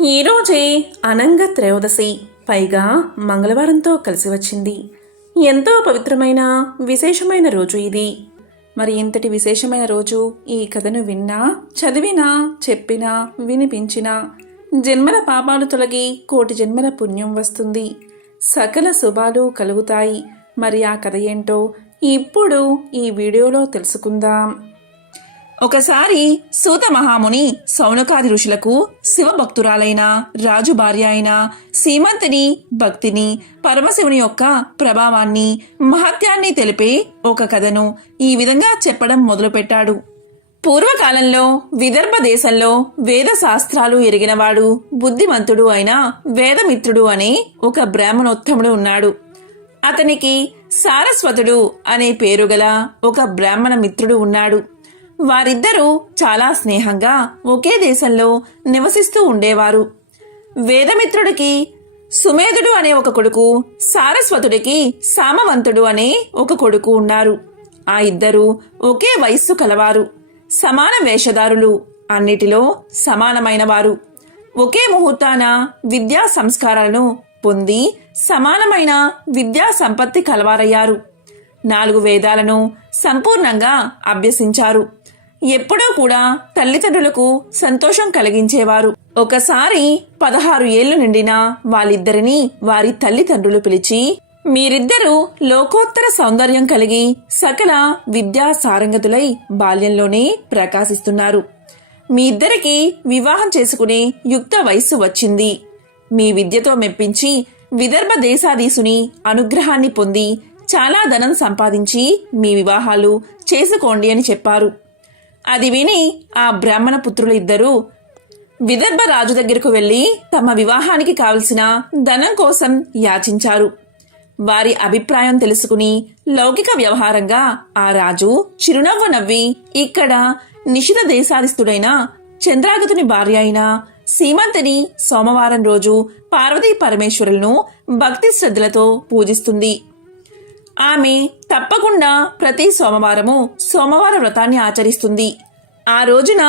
ఈరోజే అనంగ త్రయోదశి, పైగా మంగళవారంతో కలిసి వచ్చింది. ఎంతో పవిత్రమైన విశేషమైన రోజు ఇది. మరి ఇంతటి విశేషమైన రోజు ఈ కథను విన్నా, చదివినా, చెప్పినా, వినిపించినా జన్మల పాపాలు తొలగి కోటి జన్మల పుణ్యం వస్తుంది, సకల శుభాలు కలుగుతాయి. మరి ఆ కథ ఏంటో ఇప్పుడు ఈ వీడియోలో తెలుసుకుందాం. ఒకసారి సూత మహాముని సౌనకాది ఋషులకు శివభక్తురాలైన రాజు భార్య అయిన సీమంతిని భక్తిని, పరమశివుని యొక్క ప్రభావాన్ని, మహత్యాన్ని తెలిపే ఒక కథను ఈ విధంగా చెప్పడం మొదలుపెట్టాడు. పూర్వకాలంలో విదర్భ దేశంలో వేద శాస్త్రాలు ఎరిగినవాడు, బుద్ధిమంతుడు అయిన వేదమిత్రుడు అనే ఒక బ్రాహ్మణోత్తముడు ఉన్నాడు. అతనికి సారస్వతుడు అనే పేరుగల ఒక బ్రాహ్మణ మిత్రుడు ఉన్నాడు. వారిద్దరూ చాలా స్నేహంగా ఒకే దేశంలో నివసిస్తూ ఉండేవారు. వేదమిత్రుడికి సుమేధుడు అనే ఒక కొడుకు, సారస్వతుడికి సామవంతుడు అనే ఒక కొడుకు ఉన్నారు. ఆ ఇద్దరూ ఒకే వయస్సు కలవారు, సమాన వేషధారులు, అన్నిటిలో సమానమైన వారు. ఒకే ముహూర్తాన విద్యా సంస్కారాలను పొంది సమానమైన విద్యా సంపత్తి కలవారయ్యారు. 4 వేదాలను సంపూర్ణంగా అభ్యసించారు. ఎప్పుడూ కూడా తల్లిదండ్రులకు సంతోషం కలిగించేవారు. ఒకసారి 16 ఏళ్లు నిండిన వాళ్ళిద్దరినీ వారి తల్లిదండ్రులు పిలిచి, మీరిద్దరూ లోకోత్తర సౌందర్యం కలిగి సకల విద్యా సారంగతులై బాల్యంలోనే ప్రకాశిస్తున్నారు. మీ ఇద్దరికి వివాహం చేసుకునే యుక్త వయస్సు వచ్చింది. మీ విద్యతో మెప్పించి విదర్భ దేశాధీశుని అనుగ్రహాన్ని పొంది చాలా ధనం సంపాదించి మీ వివాహాలు చేసుకోండి అని చెప్పారు. అది విని ఆ బ్రాహ్మణ పుత్రులు ఇద్దరూ విదర్భ రాజు దగ్గరకు వెళ్లి తమ వివాహానికి కావలసిన ధనం కోసం యాచించారు. వారి అభిప్రాయం తెలుసుకుని లౌకిక వ్యవహారంగా ఆ రాజు చిరునవ్వు నవ్వి, ఇక్కడ నిషిత దేశాధిస్తుడైన చంద్రాగతుని భార్య అయిన సీమంతిని సోమవారం రోజు పార్వతీ పరమేశ్వరులను భక్తి శ్రద్ధలతో పూజిస్తుంది. ఆమె తప్పకుండా ప్రతి సోమవారము సోమవార వ్రతాన్ని ఆచరిస్తుంది. ఆ రోజున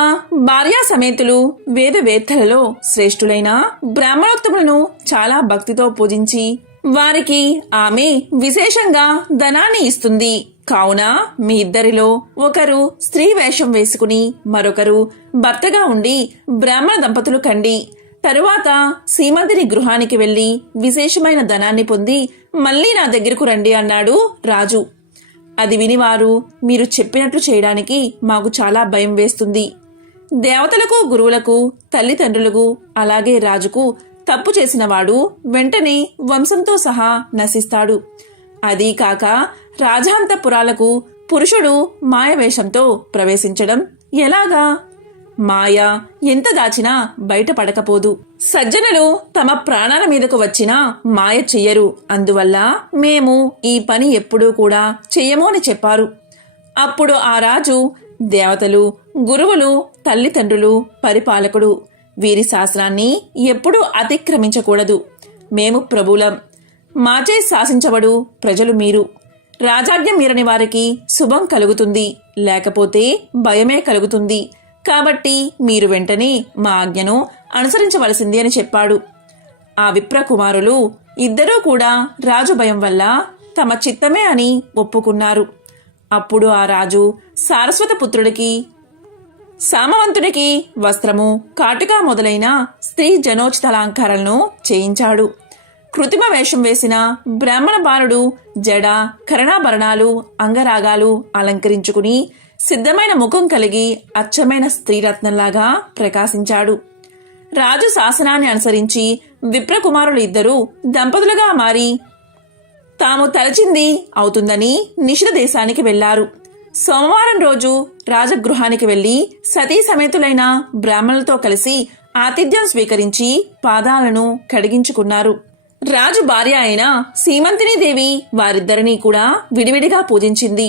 భార్యా సమేతులు వేదవేత్తలలో శ్రేష్ఠులైన బ్రాహ్మణోత్తములను చాలా భక్తితో పూజించి వారికి ఆమె విశేషంగా ధనాన్ని ఇస్తుంది. కావున మీ ఇద్దరిలో ఒకరు స్త్రీ వేషం వేసుకుని మరొకరు భర్తగా ఉండి బ్రాహ్మణ దంపతులు కండి. తరువాత సీమంతిని గృహానికి వెళ్లి విశేషమైన ధనాన్ని పొంది మళ్లీ నా దగ్గరకు రండి అన్నాడు రాజు. అది వినివారు, మీరు చెప్పినట్లు చేయడానికి మాకు చాలా భయం వేస్తుంది. దేవతలకు, గురువులకు, తల్లిదండ్రులకు, అలాగే రాజుకు తప్పు చేసినవాడు వెంటనే వంశంతో సహా నశిస్తాడు. అదీ కాక రాజాంతపురాలకు పురుషుడు మాయవేషంతో ప్రవేశించడం ఎలాగా? మాయ ఎంత దాచినా బయటపడకపోదు. సజ్జనులు తమ ప్రాణాల మీదకు వచ్చినా మాయ చెయ్యరు. అందువల్ల మేము ఈ పని ఎప్పుడూ కూడా చెయ్యము అని చెప్పారు. అప్పుడు ఆ రాజు, దేవతలు, గురువులు, తల్లిదండ్రులు, పరిపాలకుడు వీరి శాస్త్రాన్ని ఎప్పుడూ అతిక్రమించకూడదు. మేము ప్రభులం, మాచే శాసించబడు ప్రజలు మీరు. రాజాజ్ఞ మీరని వారికి శుభం కలుగుతుంది, లేకపోతే భయమే కలుగుతుంది. కాబట్టి మీరు వెంటనే మా ఆజ్ఞను అనుసరించవలసింది అని చెప్పాడు. ఆ విప్రకుమారులు ఇద్దరూ కూడా రాజు భయం వల్ల తమ చిత్తమే అని ఒప్పుకున్నారు. అప్పుడు ఆ రాజు సారస్వత పుత్రుడికి, సామవంతుడికి వస్త్రము, కాటుక మొదలైన స్త్రీ జనోచితాలంకారాలను చేయించాడు. కృత్రిమ వేషం వేసిన బ్రాహ్మణ బాలుడు జడ, కరణాభరణాలు, అంగరాగాలు అలంకరించుకుని సిద్ధమైన ముఖం కలిగి అచ్చమైన స్త్రీరత్నంలాగా ప్రకాశించాడు. రాజు శాసనాన్ని అనుసరించి విప్రకుమారులు ఇద్దరూ దంపతులుగా మారి తాము తలచింది అవుతుందని నిషిత దేశానికి వెళ్లారు. సోమవారం రోజు రాజగృహానికి వెళ్లి సతీ సమేతులైన బ్రాహ్మణులతో కలిసి ఆతిథ్యం స్వీకరించి పాదాలను కడిగించుకున్నారు. రాజు భార్య అయిన సీమంతిని దేవి వారిద్దరినీ కూడా విడివిడిగా పూజించింది.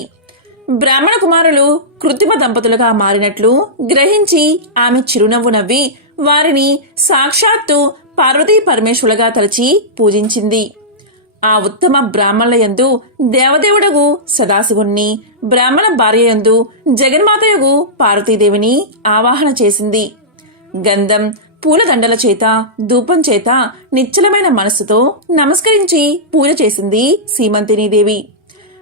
బ్రాహ్మణ కుమారులు కృత్రిమ దంపతులుగా మారినట్లు గ్రహించి ఆమె చిరునవ్వు నవ్వి వారిని సాక్షాత్తు పార్వతీ పరమేశ్వరులుగా తలచి పూజించింది. ఆ ఉత్తమ బ్రాహ్మణుల యందు దేవదేవుడగు సదాశివుణ్ణి, బ్రాహ్మణ భార్య యందు జగన్మాతయగు పార్వతీదేవిని ఆవాహన చేసింది. గంధం, పూలదండల చేత ధూపం చేత నిశ్చలమైన మనస్సుతో నమస్కరించి పూజ చేసింది సీమంతినీదేవి.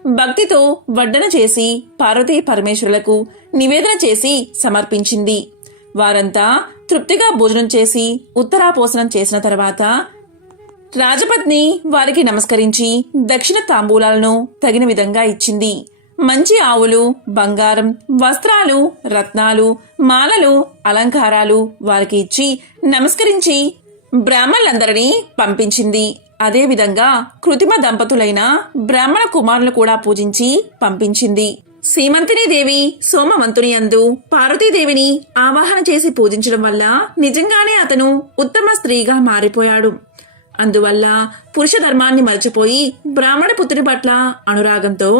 భక్తితో వడ్డన చేసి పార్వతీ పరమేశ్వరులకు నివేదన చేసి సమర్పించింది. వారంతా తృప్తిగా భోజనం చేసి ఉత్తరాపోసనం చేసిన తర్వాత రాజపత్ని వారికి నమస్కరించి దక్షిణ తాంబూలాలను తగిన విధంగా ఇచ్చింది. మంచి ఆవులు, బంగారం, వస్త్రాలు, రత్నాలు, మాలలు, అలంకారాలు వారికి ఇచ్చి నమస్కరించి బ్రాహ్మణులందరినీ పంపించింది. అదేవిధంగా కృత్రిమ దంపతులైన బ్రాహ్మణ కుమారులు కూడా పూజించి పంపించింది. సీమంతినీదేవి సోమవంతుని యందు పార్వతీదేవిని ఆవాహన చేసి పూజించడం వల్ల నిజంగానే అతను ఉత్తమ స్త్రీగా మారిపోయాడు. అందువల్ల పురుష ధర్మాన్ని మరచిపోయి బ్రాహ్మణ పుత్రుడి పట్ల అనురాగంతో,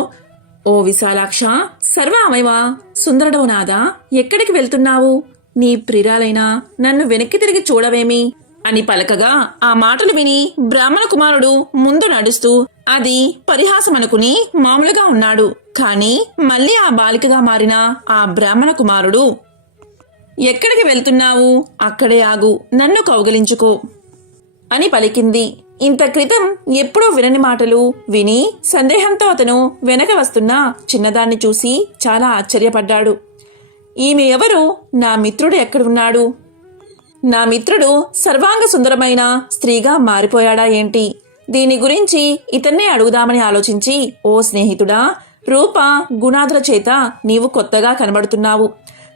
ఓ విశాలాక్ష, సర్వ అవయవ సుందరుడవు నాదా, ఎక్కడికి వెళ్తున్నావు? నీ ప్రియురాలైన నన్ను వెనక్కి తిరిగి చూడవేమి అని పలకగా ఆ మాటలు విని బ్రాహ్మణ కుమారుడు ముందు నడుస్తూ అది పరిహాసమనుకుని మామూలుగా ఉన్నాడు. కాని మళ్ళీ ఆ బాలికగా మారిన ఆ బ్రాహ్మణ కుమారుడు, ఎక్కడికి వెళ్తున్నావు? అక్కడే ఆగు, నన్ను కౌగలించుకో అని పలికింది. ఇంత క్రితం ఎప్పుడూ వినని మాటలు విని సందేహంతో అతను వెనక వస్తున్న చిన్నదాన్ని చూసి చాలా ఆశ్చర్యపడ్డాడు. ఈమె ఎవరు? నా మిత్రుడు ఎక్కడున్నాడు? నా మిత్రుడు సర్వాంగ సుందరమైన స్త్రీగా మారిపోయాడా ఏంటి? దీని గురించి ఇతన్నే అడుగుదామని ఆలోచించి, ఓ స్నేహితుడా, రూప గుణాదుల చేత నీవు కొత్తగా కనబడుతున్నావు.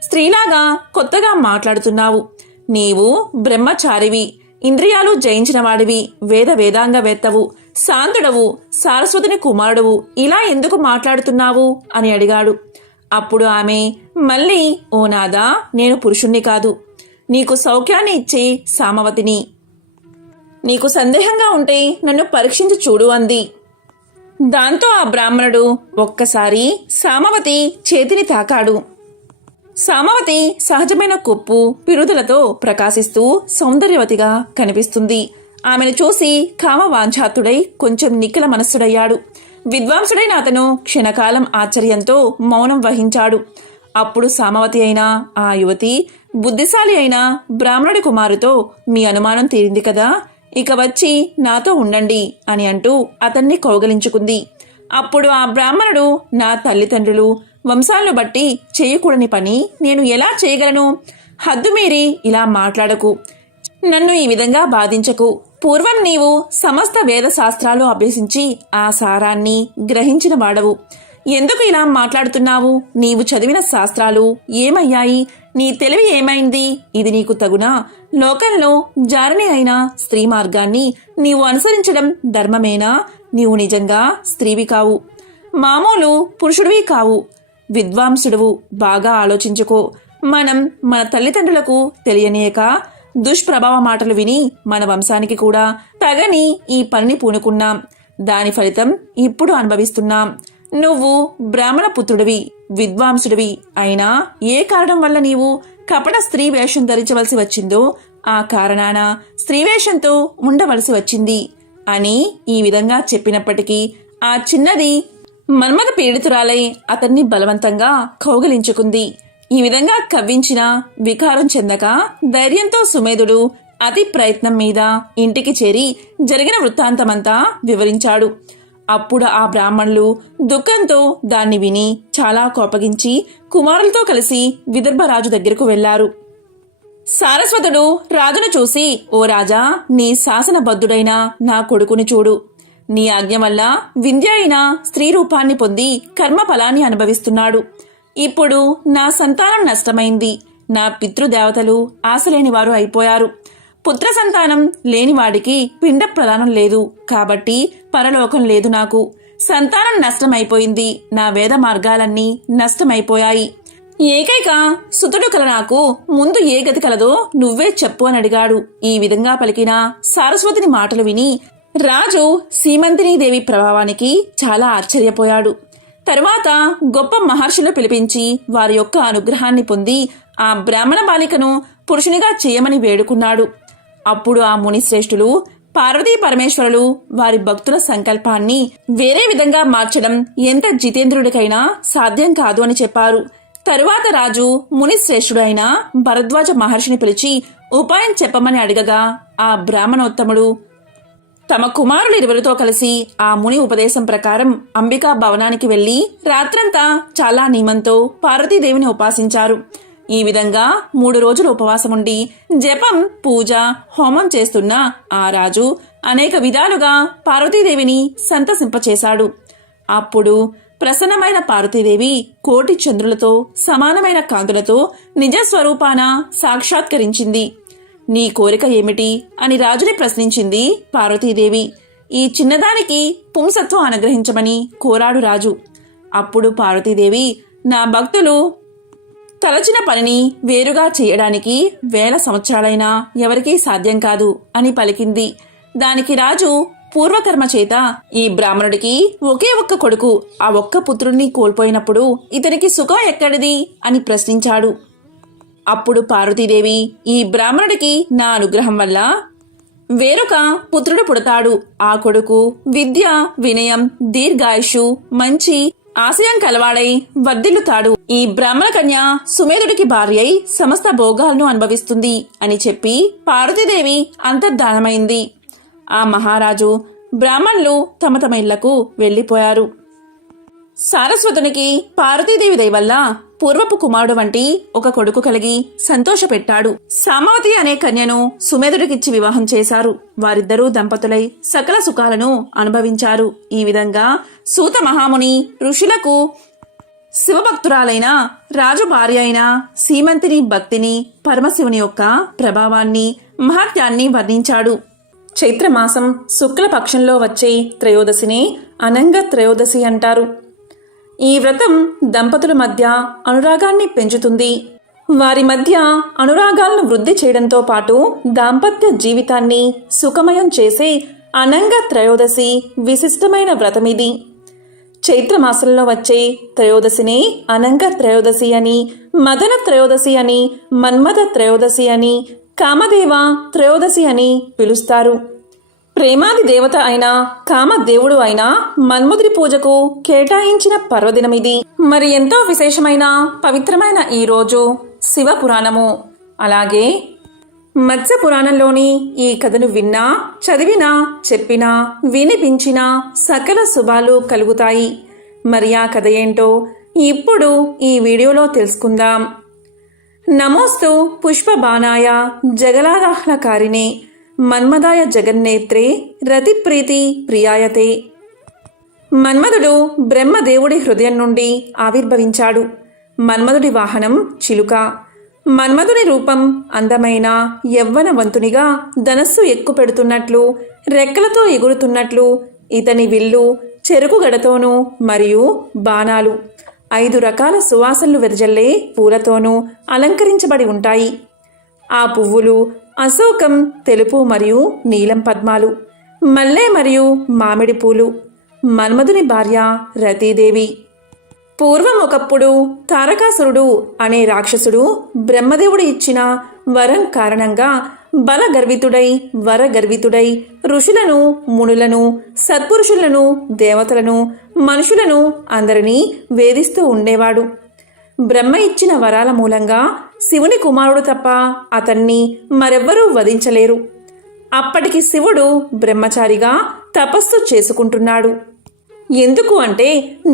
స్త్రీలాగా కొత్తగా మాట్లాడుతున్నావు. నీవు బ్రహ్మచారివి, ఇంద్రియాలు జయించిన వాడివి, వేదాంగవేత్తవు, శాంతుడవు, సారస్వతిని కుమారుడవు, ఇలా ఎందుకు మాట్లాడుతున్నావు అని అడిగాడు. అప్పుడు ఆమె మళ్ళీ, ఓ నాదా, నేను పురుషుణ్ణి కాదు, నీకు సౌఖ్యాన్ని ఇచ్చే సామవతిని. నీకు సందేహంగా ఉంటే నన్ను పరీక్షించి చూడు అంది. దాంతో ఆ బ్రాహ్మణుడు ఒక్కసారి సామవతి చేతిని తాకాడు. సామవతి సహజమైన కొప్పు పిరుదులతో ప్రకాశిస్తూ సౌందర్యవతిగా కనిపిస్తుంది. ఆమెను చూసి కామవాంఛాతుడై కొంచెం నిఖిల మనస్సుడయ్యాడు. విద్వాంసుడైన అతను క్షణకాలం ఆశ్చర్యంతో మౌనం వహించాడు. అప్పుడు సామవతి అయిన ఆ యువతి బుద్ధిశాలి అయిన బ్రాహ్మణుడి కుమారుతో, మీ అనుమానం తీరింది కదా, ఇక వచ్చి నాతో ఉండండి అని అంటూ అతన్ని కౌగలించుకుంది. అప్పుడు ఆ బ్రాహ్మణుడు, నా తల్లిదండ్రులు వంశాలను బట్టి చేయకూడని పని నేను ఎలా చేయగలను? హద్దుమీరి ఇలా మాట్లాడకు, నన్ను ఈ విధంగా బాధించకు. పూర్వం నీవు సమస్త వేద శాస్త్రాలు అభ్యసించి ఆ సారాన్ని గ్రహించిన వాడవు. ఎందుకు ఇలా మాట్లాడుతున్నావు? నీవు చదివిన శాస్త్రాలు ఏమయ్యాయి? నీ తెలివి ఏమైంది? ఇది నీకు తగునా? లోకంలో జారిని అయిన స్త్రీ మార్గాన్ని నీవు అనుసరించడం ధర్మమేనా? నీవు నిజంగా స్త్రీవి కావు, మామూలు పురుషుడివి కావు, విద్వాంసుడువు. బాగా ఆలోచించుకో. మనం మన తల్లిదండ్రులకు తెలియనీయక దుష్ప్రభావ మాటలు విని మన వంశానికి కూడా తగని ఈ పనిని పూనుకున్నాం. దాని ఫలితం ఇప్పుడు అనుభవిస్తున్నాం. నువ్వు బ్రాహ్మణ పుత్రుడివి, విద్వాంసుడివి అయినా ఏ కారణం వల్ల నీవు కపట స్త్రీ వేషం ధరించవలసి వచ్చిందో ఆ కారణాన స్త్రీ వేషంతో ఉండవలసి వచ్చింది అని ఈ విధంగా చెప్పినప్పటికీ ఆ చిన్నది మన్మథ పీడితురాలై అతన్ని బలవంతంగా కౌగలించుకుంది. ఈ విధంగా కవ్వించిన వికారం చెందక ధైర్యంతో సుమేధుడు అతి ప్రయత్నం మీద ఇంటికి చేరి జరిగిన వృత్తాంతమంతా వివరించాడు. అప్పుడు ఆ బ్రాహ్మణులు దుఃఖంతో దాన్ని విని చాలా కోపగించి కుమారులతో కలిసి విదర్భరాజు దగ్గరకు వెళ్లారు. సారస్వతుడు రాజును చూసి, ఓ రాజా, నీ శాసనబద్ధుడైన నా కొడుకుని చూడు. నీ ఆజ్ఞ వల్ల వింధ్య అయిన స్త్రీ రూపాన్ని పొంది కర్మ ఫలాన్ని అనుభవిస్తున్నాడు. ఇప్పుడు నా సంతానం నష్టమైంది. నా పితృదేవతలు ఆశలేని వారు అయిపోయారు. పుత్ర సంతానం లేనివాడికి పిండ ప్రదానం లేదు. కాబట్టి పరలోకం లేదు. నాకు సంతానం నష్టమైపోయింది. నా వేద మార్గాలన్నీ నష్టమైపోయాయి. ఏకైక సుతుడు కల నాకు ముందు ఏ గతి కలదో నువ్వే చెప్పు అని అడిగాడు. ఈ విధంగా పలికిన సారస్వతిని మాటలు విని రాజు సీమంతినీదేవి ప్రభావానికి చాలా ఆశ్చర్యపోయాడు. తరువాత గొప్ప మహర్షులు పిలిపించి వారి యొక్క అనుగ్రహాన్ని పొంది ఆ బ్రాహ్మణ బాలికను పురుషునిగా చేయమని వేడుకున్నాడు. అప్పుడు ఆ మునిశ్రేష్ఠులు పార్వతీ పరమేశ్వరులు వారి భక్తుల సంకల్పాన్ని వేరే విధంగా మార్చడం ఎంత జితేంద్రుడికైనా సాధ్యం కాదు అని చెప్పారు. తరువాత రాజు మునిశ్రేష్ఠుడైన భరద్వాజ మహర్షిని పిలిచి ఉపాయం చెప్పమని అడగగా ఆ బ్రాహ్మణోత్తముడు తమ కుమారులు 20తో కలిసి ఆ ముని ఉపదేశం ప్రకారం అంబికా భవనానికి వెళ్లి రాత్రంతా చాలా నియమంతో పార్వతీదేవిని ఉపాసించారు. ఈ విధంగా 3 రోజులు ఉపవాసముండి జపం, పూజ, హోమం చేస్తున్న ఆ రాజు అనేక విధాలుగా పార్వతీదేవిని సంతసింపచేశాడు. అప్పుడు ప్రసన్నమైన పార్వతీదేవి కోటి చంద్రులతో సమానమైన కాంతులతో నిజస్వరూపాన సాక్షాత్కరించింది. నీ కోరిక ఏమిటి అని రాజుని ప్రశ్నించింది పార్వతీదేవి. ఈ చిన్నదానికి పుంసత్వం అనుగ్రహించమని కోరాడు రాజు. అప్పుడు పార్వతీదేవి, నా భక్తులు తలచిన పనిని వేరుగా చేయడానికి 1000 సంవత్సరాలైనా ఎవరికీ సాధ్యం కాదు అని పలికింది. దానికి రాజు పూర్వకర్మ చేత ఈ బ్రాహ్మణుడికి ఒకే ఒక్క కొడుకు, ఆ ఒక్క పుత్రుడిని కోల్పోయినప్పుడు ఇతనికి సుఖం ఎక్కడిది అని ప్రశ్నించాడు. అప్పుడు పార్వతీదేవి, ఈ బ్రాహ్మణుడికి నా అనుగ్రహం వల్ల వేరొక పుత్రుడు పుడతాడు. ఆ కొడుకు విద్య, వినయం, దీర్ఘాయుషు, మంచి ఆశయం కలవాడై వర్ధిల్లుతాడు. ఈ బ్రాహ్మణ కన్య సుమేధుడికి భార్య అయి సమస్త భోగాలను అనుభవిస్తుంది అని చెప్పి పార్వతీదేవి అంతర్ధానమైంది. ఆ మహారాజు బ్రాహ్మణులు తమ తమ ఇళ్లకు వెళ్లిపోయారు. సారస్వతునికి పార్వతీదేవి దయ వల్ల పూర్వపు కుమారుడు వంటి ఒక కొడుకు కలిగి సంతోషపెట్టాడు. సామవతి అనే కన్యను సుమేధుడికిచ్చి వివాహం చేశారు. వారిద్దరూ దంపతులై సకల సుఖాలను అనుభవించారు. ఈ విధంగా సూత మహాముని ఋషులకు శివభక్తురాలైన రాజు భార్య అయిన సీమంతిని భక్తిని, పరమశివుని యొక్క ప్రభావాన్ని, మహత్యాన్ని వర్ణించాడు. చైత్రమాసం శుక్లపక్షంలో వచ్చే త్రయోదశిని అనంగ త్రయోదశి అంటారు. ఈ వ్రతం దంపతుల మధ్య అనురాగాన్ని పెంచుతుంది. వారి మధ్య అనురాగాలను వృద్ధి చేయడంతో పాటు దాంపత్య జీవితాన్ని సుఖమయం చేసే అనంగ త్రయోదశి విశిష్టమైన వ్రతమిది. చైత్రమాసంలో వచ్చే త్రయోదశిని అనంగ త్రయోదశి అని, మదన త్రయోదశి అని, మన్మథ త్రయోదశి అని, కామదేవ త్రయోదశి అని పిలుస్తారు. ప్రేమాది దేవత అయిన కామదేవుడు అయిన మన్మధుడి పూజకు కేటాయించిన పర్వదినమిది. మరి ఎంతో విశేషమైన పవిత్రమైన ఈ రోజు శివ పురాణము, అలాగే మత్స్య పురాణంలోని ఈ కథను విన్నా, చదివినా, చెప్పినా, వినిపించినా సకల శుభాలు కలుగుతాయి. మరి ఆ కథ ఏంటో ఇప్పుడు ఈ వీడియోలో తెలుసుకుందాం. నమోస్తు పుష్పబాణాయ జగలాదాహ్లకారిణే మన్మదాయ జగన్నేత్రే రతిప్రీతి ప్రియాయతే. మన్మధుడు బ్రహ్మదేవుడి హృదయం నుండి ఆవిర్భవించాడు. మన్మధుడి వాహనం చిలుక. మన్మధుని రూపం అందమైన యవ్వనవంతునిగా ధనస్సు ఎక్కుపెడుతున్నట్లు, రెక్కలతో ఎగురుతున్నట్లు, ఇతని విల్లు చెరుకు గడతోనూ మరియు బాణాలు 5 రకాల సువాసనలు వెదజల్లే పూలతోనూ అలంకరించబడి ఉంటాయి. ఆ పువ్వులు అశోకం, తెలుపు మరియు నీలం పద్మాలు, మల్లె మరియు మామిడి పూలు. మన్మధుని భార్య రతీదేవి. పూర్వం ఒకప్పుడు తారకాసురుడు అనే రాక్షసుడు బ్రహ్మదేవుడు ఇచ్చిన వరం కారణంగా బలగర్వితుడై, వరగర్వితుడై ఋషులను, మునులను, సత్పురుషులను, దేవతలను, మనుషులను అందరినీ వేధిస్తూ ఉండేవాడు. బ్రహ్మ ఇచ్చిన వరాల మూలంగా శివుని కుమారుడు తప్ప అతన్ని మరెవ్వరూ వధించలేరు. అప్పటికి శివుడు బ్రహ్మచారిగా తపస్సు చేసుకుంటున్నాడు. ఎందుకు అంటే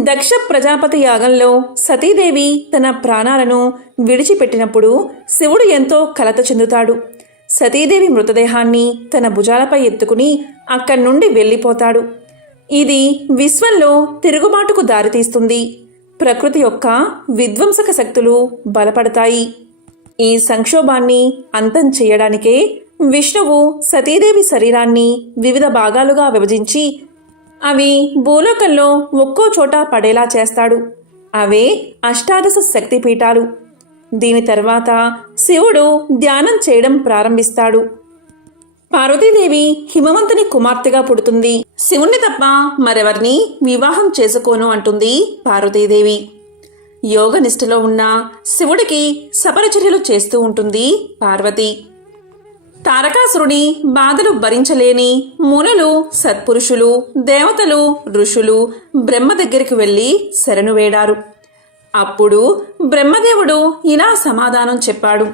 దక్ష ప్రజాపతి యాగంలో సతీదేవి తన ప్రాణాలను విడిచిపెట్టినప్పుడు శివుడు ఎంతో కలత చెందుతాడు. సతీదేవి మృతదేహాన్ని తన భుజాలపై ఎత్తుకుని అక్కడి నుండి వెళ్ళిపోతాడు. ఇది విశ్వంలో తిరుగుబాటుకు దారితీస్తుంది. ప్రకృతి యొక్క విధ్వంసక శక్తులు బలపడతాయి. ఈ సంక్షోభాన్ని అంతం చేయడానికే విష్ణువు సతీదేవి శరీరాన్ని వివిధ భాగాలుగా విభజించి అవి భూలోకంలో ఒక్కో చోట పడేలా చేస్తాడు. అవే అష్టాదశ శక్తిపీఠాలు. దీని తర్వాత శివుడు ధ్యానం చేయడం ప్రారంభిస్తాడు. పార్వతీదేవి హిమవంతుని కుమార్తెగా పుడుతుంది. శివుణ్ణి తప్ప మరెవరిని వివాహం చేసుకోను అంటుంది పార్వతీదేవి. యోగనిష్టలో ఉన్న శివుడికి సపరిచర్యలు చేస్తూ ఉంటుంది పార్వతి. తారకాసురుని బాధలు భరించలేని మునులు, సత్పురుషులు, దేవతలు, ఋషులు బ్రహ్మ దగ్గరికి వెళ్లి శరణు వేడారు. అప్పుడు బ్రహ్మదేవుడు ఇలా సమాధానం చెప్పాడు.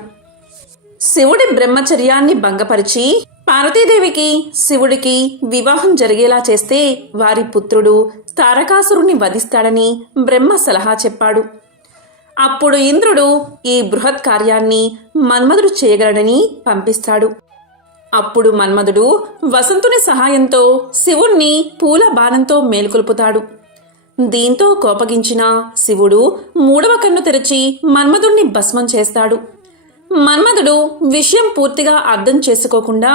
శివుడి బ్రహ్మచర్యాన్ని భంగపరిచి పార్వతీదేవికి శివుడికి వివాహం జరిగేలా చేస్తే వారి పుత్రుడు తారకాసురుణ్ణి వధిస్తాడని బ్రహ్మ సలహా చెప్పాడు. అప్పుడు ఇంద్రుడు ఈ బృహత్ కార్యాన్ని మన్మధుడు చేయగలడని పంపిస్తాడు. అప్పుడు మన్మధుడు వసంతుని సహాయంతో శివుణ్ణి పూల బాణంతో మేల్కొల్పుతాడు. దీంతో కోపగించిన శివుడు 3వ కన్ను తెరిచి మన్మధుణ్ణి భస్మం చేస్తాడు. మన్మధుడు విషయం పూర్తిగా అర్థం చేసుకోకుండా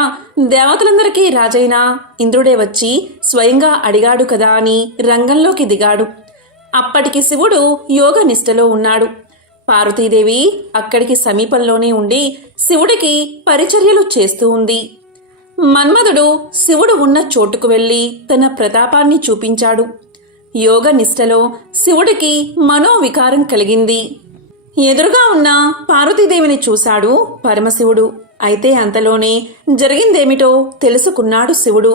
దేవతలందరికీ రాజైన ఇంద్రుడే వచ్చి స్వయంగా అడిగాడు కదా అని రంగంలోకి దిగాడు. అప్పటికి శివుడు యోగ నిష్టలో ఉన్నాడు. పార్వతీదేవి అక్కడికి సమీపంలోనే ఉండి శివుడికి పరిచర్యలు చేస్తూ ఉంది. మన్మధుడు శివుడు ఉన్న చోటుకు వెళ్లి తన ప్రతాపాన్ని చూపించాడు. యోగ నిష్టలో శివుడికి మనోవికారం కలిగింది. ఎదురుగా ఉన్న పార్వతీదేవిని చూశాడు పరమశివుడు. అయితే అంతలోనే జరిగిందేమిటో తెలుసుకున్నాడు శివుడు.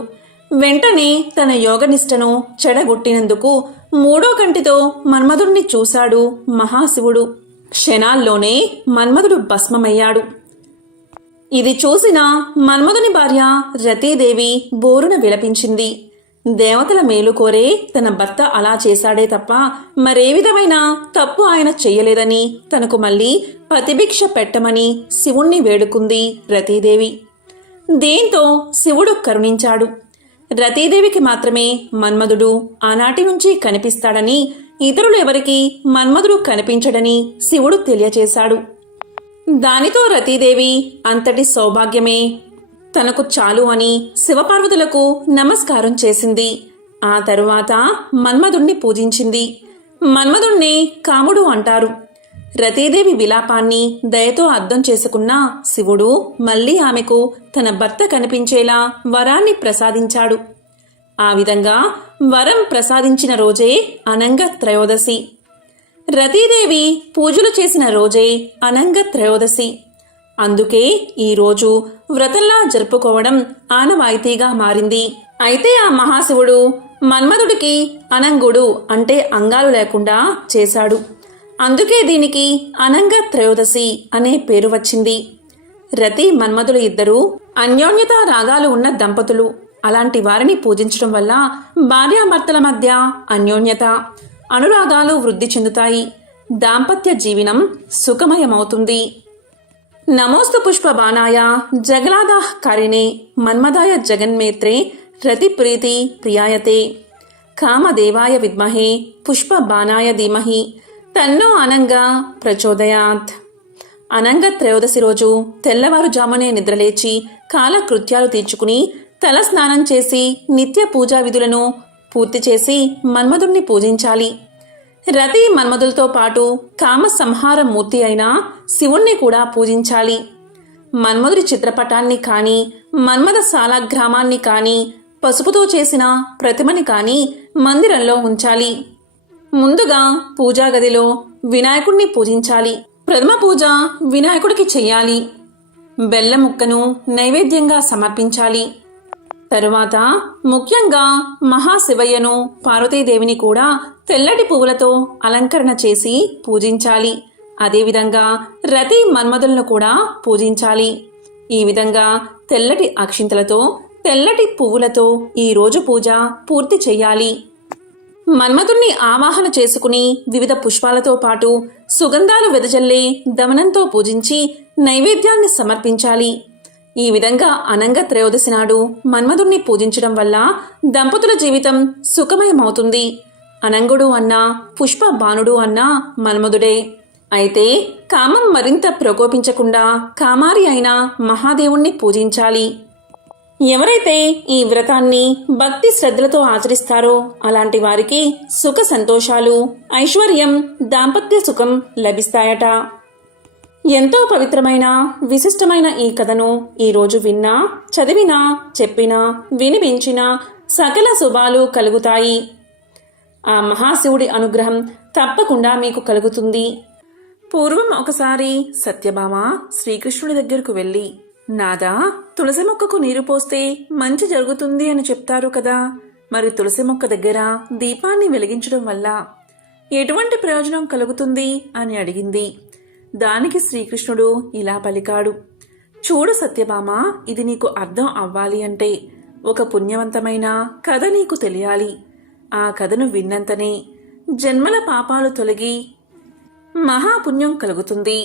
వెంటనే తన యోగనిష్టను చెడగొట్టినందుకు 3వ కంటితో మన్మధుడిని చూశాడు మహాశివుడు. క్షణాల్లోనే మన్మధుడు భస్మమయ్యాడు. ఇది చూసిన మన్మధుని భార్య రతీదేవి బోరున విలపించింది. దేవతల మేలు కోరే తన భర్త అలా చేశాడే తప్ప మరే విధమైన తప్పు ఆయన చెయ్యలేదని తనకు మళ్ళీ ప్రతిభిక్ష పెట్టమని శివుణ్ణి వేడుకుంది రతీదేవి. దీంతో శివుడు కరుణించాడు. రతీదేవికి మాత్రమే మన్మధుడు ఆనాటి నుంచి కనిపిస్తాడని, ఇతరులు ఎవరికి మన్మధుడు కనిపించడని శివుడు తెలియచేశాడు. దానితో రతీదేవి అంతటి సౌభాగ్యమే తనకు చాలు అని శివపార్వతులకు నమస్కారం చేసింది. ఆ తరువాత మన్మధుణ్ణి పూజించింది. మన్మధుణ్ణి కాముడు అంటారు. రతీదేవి విలాపాన్ని దయతో అర్థం చేసుకున్న శివుడు మళ్లీ ఆమెకు తన భర్త కనిపించేలా వరాన్ని ప్రసాదించాడు. ఆ విధంగా వరం ప్రసాదించిన రోజే అనంగ త్రయోదశి. రతీదేవి పూజలు చేసిన రోజే అనంగ త్రయోదశి. అందుకే ఈరోజు వ్రతంలా జరుపుకోవడం ఆనవాయితీగా మారింది. అయితే ఆ మహాశివుడు మన్మధుడికి అనంగుడు అంటే అంగాలు లేకుండా చేశాడు. అందుకే దీనికి అనంగ త్రయోదశి అనే పేరు వచ్చింది. రతి మన్మధులు ఇద్దరూ అన్యోన్యతా రాగాలు ఉన్న దంపతులు. అలాంటి వారిని పూజించడం వల్ల భార్యాభర్తల మధ్య అన్యోన్యత, అనురాగాలు వృద్ధి చెందుతాయి. దాంపత్య జీవనం సుఖమయమవుతుంది. నమోస్తు పుష్ప బాణాయ జగలాదాహకారిణే మన్మదాయ జగన్మేత్రే రతిప్రీతి ప్రియాయతే కామదేవాయ విద్మహే పుష్ప బాణాయ ధీమహి తన్నో అనంగ ప్రచోదయాత్. అనంగ త్రయోదశి రోజు తెల్లవారుజామునే నిద్రలేచి కాలకృత్యాలు తీర్చుకుని తల స్నానం చేసి నిత్య పూజా విధులను పూర్తి చేసి మన్మధుణ్ణి పూజించాలి. రతి మన్మధులతో పాటు కామ సంహార మూర్తి అయిన శివుణ్ణి కూడా పూజించాలి. మన్మధుడి చిత్రపటాన్ని కానీ, మన్మథ సాలగ్రామాన్ని కానీ, పసుపుతో చేసిన ప్రతిమని కానీ మందిరంలో ఉంచాలి. ముందుగా పూజా గదిలో వినాయకుడిని పూజించాలి. ప్రథమ పూజ వినాయకుడికి చెయ్యాలి. బెల్లం ముక్కను నైవేద్యంగా సమర్పించాలి. తరువాత ముఖ్యంగా మహాశివయ్యను, పార్వతీదేవిని కూడా తెల్లటి పువ్వులతో అలంకరణ చేసి పూజించాలి. అదేవిధంగా రతి మన్మధులను కూడా పూజించాలి. ఈ విధంగా తెల్లటి అక్షింతలతో, తెల్లటి పువ్వులతో ఈరోజు పూజ పూర్తి చెయ్యాలి. మన్మధుణ్ణి ఆవాహన చేసుకుని వివిధ పుష్పాలతో పాటు సుగంధాలు వెదజల్లే దమనంతో పూజించి నైవేద్యాన్ని సమర్పించాలి. ఈ విధంగా అనంగ త్రయోదశి నాడు మన్మధుణ్ణి పూజించడం వల్ల దంపతుల జీవితం సుఖమయమవుతుంది. అనంగుడు అన్నా, పుష్ప బాణుడు అన్నా మన్మధుడే. అయితే కామం మరింత ప్రకోపించకుండా కామారి అయిన మహాదేవుణ్ణి పూజించాలి. ఎవరైతే ఈ వ్రతాన్ని భక్తి శ్రద్ధలతో ఆచరిస్తారో అలాంటి వారికి సుఖ సంతోషాలు, ఐశ్వర్యం, దాంపత్య సుఖం లభిస్తాయట. ఎంతో పవిత్రమైన, విశిష్టమైన ఈ కథను ఈరోజు విన్నా, చదివినా, చెప్పినా, వినిపించినా సకల శుభాలు కలుగుతాయి. ఆ మహాశివుడి అనుగ్రహం తప్పకుండా మీకు కలుగుతుంది. పూర్వం ఒకసారి సత్యభామ శ్రీకృష్ణుడి దగ్గరకు వెళ్ళి, నాదా, తులసి మొక్కకు నీరు పోస్తే మంచి జరుగుతుంది అని చెప్తారు కదా, మరి తులసి మొక్క దగ్గర దీపాన్ని వెలిగించడం వల్ల ఎటువంటి ప్రయోజనం కలుగుతుంది అని అడిగింది. దానికి శ్రీకృష్ణుడు ఇలా పలికాడు, చూడు సత్యభామ, ఇది నీకు అర్థం అవ్వాలి అంటే ఒక పుణ్యవంతమైన కథ నీకు తెలియాలి. ఆ కథను విన్నంతనే జన్మల పాపాలు తొలగి మహాపుణ్యం కలుగుతుంది.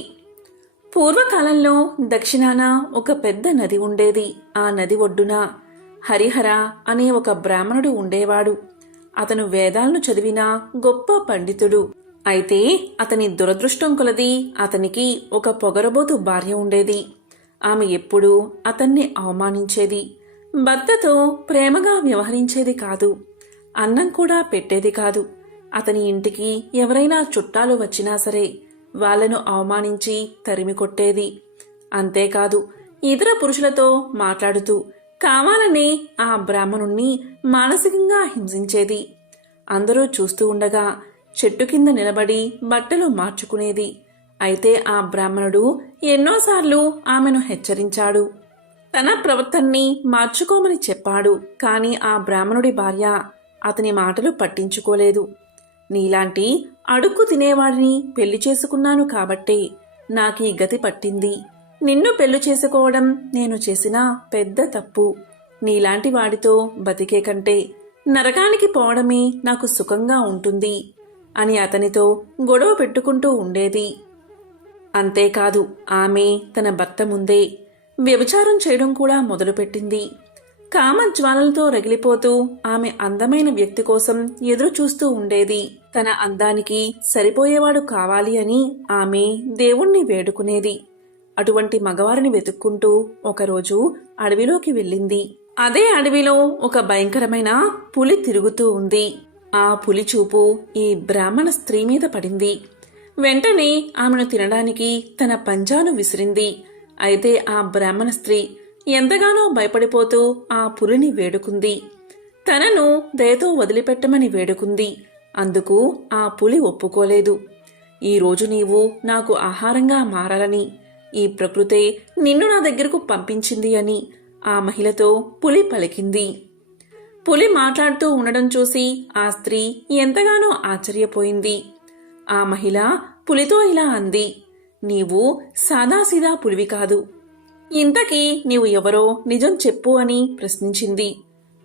పూర్వకాలంలో దక్షిణాన ఒక పెద్ద నది ఉండేది. ఆ నది ఒడ్డున హరిహర అనే ఒక బ్రాహ్మణుడు ఉండేవాడు. అతను వేదాలను చదివిన గొప్ప పండితుడు. అయితే అతని దురదృష్టం కొలది అతనికి ఒక పొగరబోతు భార్య ఉండేది. ఆమె ఎప్పుడూ అతన్ని అవమానించేది. భర్తతో ప్రేమగా వ్యవహరించేది కాదు. అన్నం కూడా పెట్టేది కాదు. అతని ఇంటికి ఎవరైనా చుట్టాలు వచ్చినా సరే వాళ్లను అవమానించి తరిమి కొట్టేది. అంతేకాదు, ఇతర పురుషులతో మాట్లాడుతూ కావాలనే ఆ బ్రాహ్మణుణ్ణి మానసికంగా హింసించేది. అందరూ చూస్తూ ఉండగా చెట్టు కింద నిలబడి బట్టలు మార్చుకునేది. అయితే ఆ బ్రాహ్మణుడు ఎన్నోసార్లు ఆమెను హెచ్చరించాడు. తన ప్రవర్తనని మార్చుకోమని చెప్పాడు. కాని ఆ బ్రాహ్మణుడి భార్య అతని మాటలు పట్టించుకోలేదు. నీలాంటి అడుక్కు తినేవాడిని పెళ్లి చేసుకున్నాను కాబట్టే నాకీ గతి పట్టింది. నిన్ను పెళ్లి చేసుకోవడం నేను చేసిన పెద్ద తప్పు. నీలాంటి వాడితో బతికే కంటే నరకానికి పోవడమే నాకు సుఖంగా ఉంటుంది అని అతనితో గొడవ పెట్టుకుంటూ ఉండేది. అంతేకాదు, ఆమె తన భర్త ముందే వ్యభిచారం చేయడం కూడా మొదలుపెట్టింది. కామజ్వాలలతో రగిలిపోతూ ఆమె అందమైన వ్యక్తి కోసం ఎదురు చూస్తూ ఉండేది. తన అందానికి సరిపోయేవాడు కావాలి అని ఆమె దేవుణ్ణి వేడుకునేది. అటువంటి మగవారిని వెతుక్కుంటూ ఒకరోజు అడవిలోకి వెళ్ళింది. అదే అడవిలో ఒక భయంకరమైన పులి తిరుగుతూ ఉంది. ఆ పులి చూపు ఈ బ్రాహ్మణ స్త్రీ మీద పడింది. వెంటనే ఆమెను తినడానికి తన పంజాను విసిరింది. అయితే ఆ బ్రాహ్మణ స్త్రీ ఎంతగానో భయపడిపోతూ ఆ పులిని వేడుకుంది. తనను దయతో వదిలిపెట్టమని వేడుకుంది. అందుకు ఆ పులి ఒప్పుకోలేదు. ఈరోజు నీవు నాకు ఆహారంగా మారాలని ఈ ప్రకృతే నిన్ను నా దగ్గరకు పంపించింది అని ఆ మహిళతో పులి పలికింది. పులి మాట్లాడుతూ ఉండడం చూసి ఆ స్త్రీ ఎంతగానో ఆశ్చర్యపోయింది. ఆ మహిళ పులితో ఇలా అంది, నీవు సాదాసీదా పులివి కాదు. ఇంతకీ నీవు ఎవరో నిజం చెప్పు అని ప్రశ్నించింది.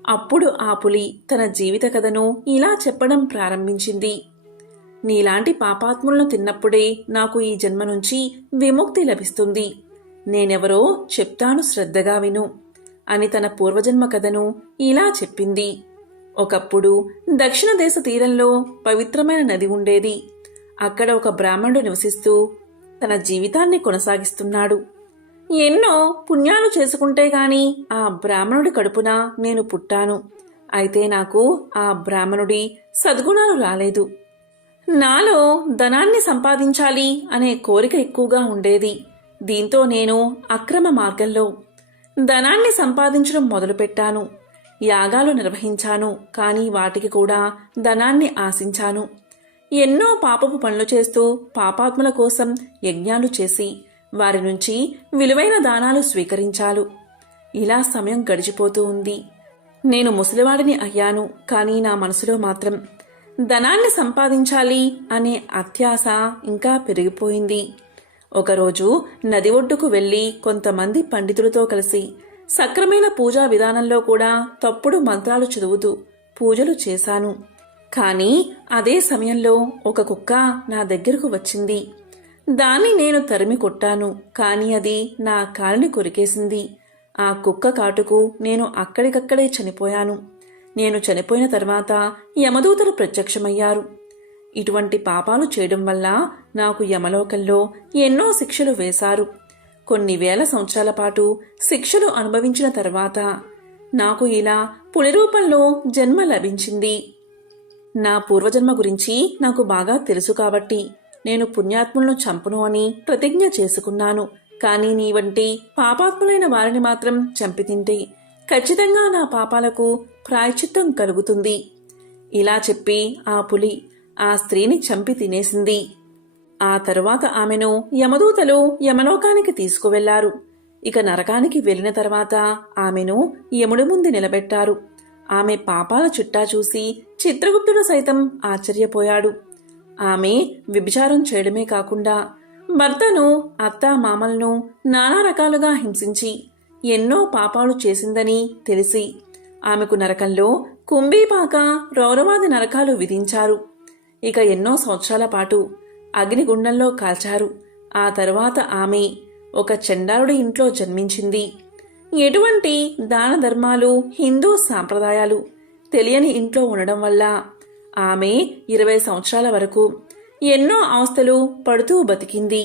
అప్పుడు ఆ పులి తన జీవిత కథను ఇలా చెప్పడం ప్రారంభించింది. నీలాంటి పాపాత్ములను తిన్నప్పుడే నాకు ఈ జన్మ నుంచి విముక్తి లభిస్తుంది. నేనెవరో చెప్తాను, శ్రద్ధగా విను అని తన పూర్వజన్మ కథను ఇలా చెప్పింది. ఒకప్పుడు దక్షిణ దేశ తీరంలో పవిత్రమైన నది ఉండేది. అక్కడ ఒక బ్రాహ్మణుడు నివసిస్తూ తన జీవితాన్ని కొనసాగిస్తున్నాడు. ఎన్నో పుణ్యాలు చేసుకుంటే గాని ఆ బ్రాహ్మణుడి కడుపున నేను పుట్టాను. అయితే నాకు ఆ బ్రాహ్మణుడి సద్గుణాలు రాలేదు. నాలో ధనాన్ని సంపాదించాలి అనే కోరిక ఎక్కువగా ఉండేది. దీంతో నేను అక్రమ మార్గంలో ధనాన్ని సంపాదించడం మొదలుపెట్టాను. యాగాలు నిర్వహించాను, కానీ వాటికి కూడా ధనాన్ని ఆశించాను. ఎన్నో పాపపు పనులు చేస్తూ పాపాత్ముల కోసం యజ్ఞాలు చేసి వారి నుంచి విలువైన దానాలు స్వీకరించాలు. ఇలా సమయం గడిచిపోతూ ఉంది. నేను ముసలివాడిని అయ్యాను. కానీ నా మనసులో మాత్రం ధనాన్ని సంపాదించాలి అనే అత్యాశ ఇంకా పెరిగిపోయింది. ఒకరోజు నది ఒడ్డుకు వెళ్లి కొంతమంది పండితులతో కలిసి సక్రమైన పూజా విధానంలో కూడా తప్పుడు మంత్రాలు చదువుతూ పూజలు చేశాను. కానీ అదే సమయంలో ఒక కుక్క నా దగ్గరకు వచ్చింది. దాన్ని నేను తరిమి కొట్టాను, కానీ అది నా కాలిని కొరికేసింది. ఆ కుక్క కాటుకు నేను అక్కడికక్కడే చనిపోయాను. నేను చనిపోయిన తర్వాత యమదూతలు ప్రత్యక్షమయ్యారు. ఇటువంటి పాపాలు చేయడం వల్ల నాకు యమలోకంలో ఎన్నో శిక్షలు వేశారు. కొన్ని వేల సంవత్సరాల పాటు శిక్షలు అనుభవించిన తర్వాత నాకు ఇలా పులి రూపంలో జన్మ లభించింది. నా పూర్వజన్మ గురించి నాకు బాగా తెలుసు కాబట్టి నేను పుణ్యాత్ములను చంపును అని ప్రతిజ్ఞ చేసుకున్నాను. కానీ నీ వంటి పాపాత్ములైన వారిని మాత్రం చంపితింటే ఖచ్చితంగా నా పాపాలకు ప్రాయశ్చిత్తం కలుగుతుంది. ఇలా చెప్పి ఆ పులి ఆ స్త్రీని చంపి తినేసింది. ఆ తరువాత ఆమెను యమదూతలు యమలోకానికి తీసుకువెళ్లారు. ఇక నరకానికి వెళ్లిన తర్వాత ఆమెను యముడి ముందు నిలబెట్టారు. ఆమె పాపాల చిట్టా చూసి చిత్రగుప్తుడు సైతం ఆశ్చర్యపోయాడు. ఆమె వ్యభిచారం చేయడమే కాకుండా భర్తను అత్తా మామలను నానా రకాలుగా హింసించి ఎన్నో పాపాలు చేసిందని తెలిసి ఆమెకు నరకంలో కుంభీపాక రౌరవాది నరకాలు విధించారు. ఇక ఎన్నో సంవత్సరాల పాటు అగ్నిగుండంలో కాల్చారు. ఆ తరువాత ఆమె ఒక చండాలుడి ఇంట్లో జన్మించింది. ఎటువంటి దాన ధర్మాలు హిందూ సాంప్రదాయాలు తెలియని ఇంట్లో ఉండడం వల్ల ఆమె 20 సంవత్సరాల వరకు ఎన్నో అవస్థలు పడుతూ బతికింది.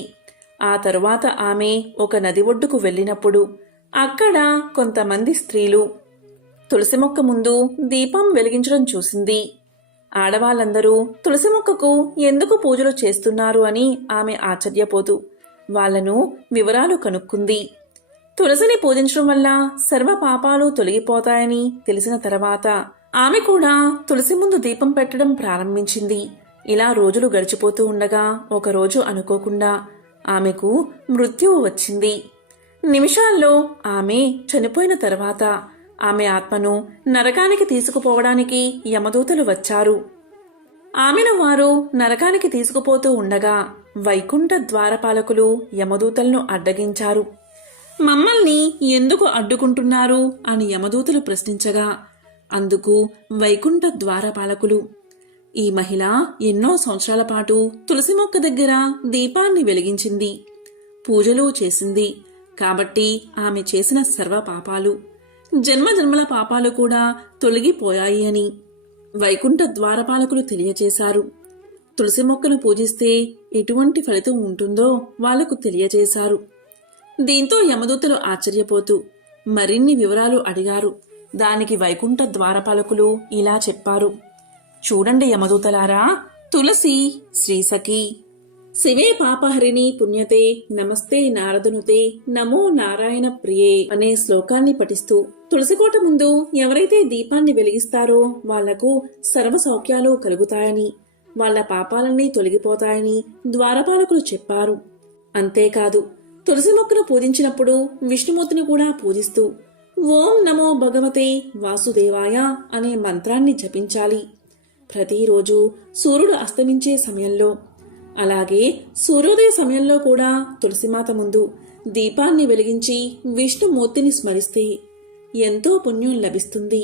ఆ తరువాత ఆమె ఒక నది ఒడ్డుకు వెళ్ళినప్పుడు అక్కడ కొంతమంది స్త్రీలు తులసి మొక్క ముందు దీపం వెలిగించడం చూసింది. ఆడవాళ్ళందరూ తులసి మొక్కకు ఎందుకు పూజలు చేస్తున్నారు అని ఆమె ఆశ్చర్యపోతూ వాళ్లను వివరాలు కనుక్కుంది. తులసిని పూజించడం వల్ల సర్వ పాపాలు తొలగిపోతాయని తెలిసిన తర్వాత ఆమె కూడా తులసి ముందు దీపం పెట్టడం ప్రారంభించింది. ఇలా రోజులు గడిచిపోతూ ఉండగా ఒకరోజు అనుకోకుండా ఆమెకు మృత్యువు వచ్చింది. నిమిషాల్లో ఆమె చనిపోయిన తర్వాత ఆమె ఆత్మను నరకానికి తీసుకుపోవడానికి యమదూతలు వచ్చారు. ఆమెను వారు నరకానికి తీసుకుపోతూ ఉండగా వైకుంఠ ద్వారపాలకులు యమదూతలను అడ్డగించారు. మమ్మల్ని ఎందుకు అడ్డుకుంటున్నారు అని యమదూతలు ప్రశ్నించగా అందుకు వైకుంఠ ద్వారపాలకులు, ఈ మహిళ ఎన్నో సంవత్సరాల పాటు తులసి మొక్క దగ్గర దీపాన్ని వెలిగించింది, పూజలు చేసింది. కాబట్టి ఆమె చేసిన సర్వ పాపాలు జన్మజన్మల పాపాలు కూడా తొలగిపోయాయి అని వైకుంఠ ద్వారపాలకులు తెలియచేశారు. తులసి మొక్కను పూజిస్తే ఎటువంటి ఫలితం ఉంటుందో వాళ్లకు తెలియజేశారు. దీంతో యమదూతలు ఆశ్చర్యపోతూ మరిన్ని వివరాలు అడిగారు. దానికి వైకుంఠ ద్వారపాలకులు ఇలా చెప్పారు, చూడండి యమదూతలారా, తులసి శ్రీసఖి శివే పాపహరిణి పుణ్యతే నమస్తే నారదనుతే నమో నారాయణ ప్రియే అనే శ్లోకాన్ని పఠిస్తూ తులసికోట ముందు ఎవరైతే దీపాన్ని వెలిగిస్తారో వాళ్లకు సర్వ సౌఖ్యాలు కలుగుతాయని, వాళ్ల పాపాలన్నీ తొలగిపోతాయని ద్వారపాలకులు చెప్పారు. అంతేకాదు, తులసి మొక్కను పూజించినప్పుడు విష్ణుమూర్తిని కూడా పూజిస్తూ ఓం నమో భగవతే వాసుదేవాయ అనే మంత్రాన్ని జపించాలి. ప్రతిరోజు సూర్యుడు అస్తమించే సమయంలో, అలాగే సూర్యోదయ సమయంలో కూడా తులసిమాత ముందు దీపాన్ని వెలిగించి విష్ణుమూర్తిని స్మరిస్తే ఎంతో పుణ్యం లభిస్తుంది.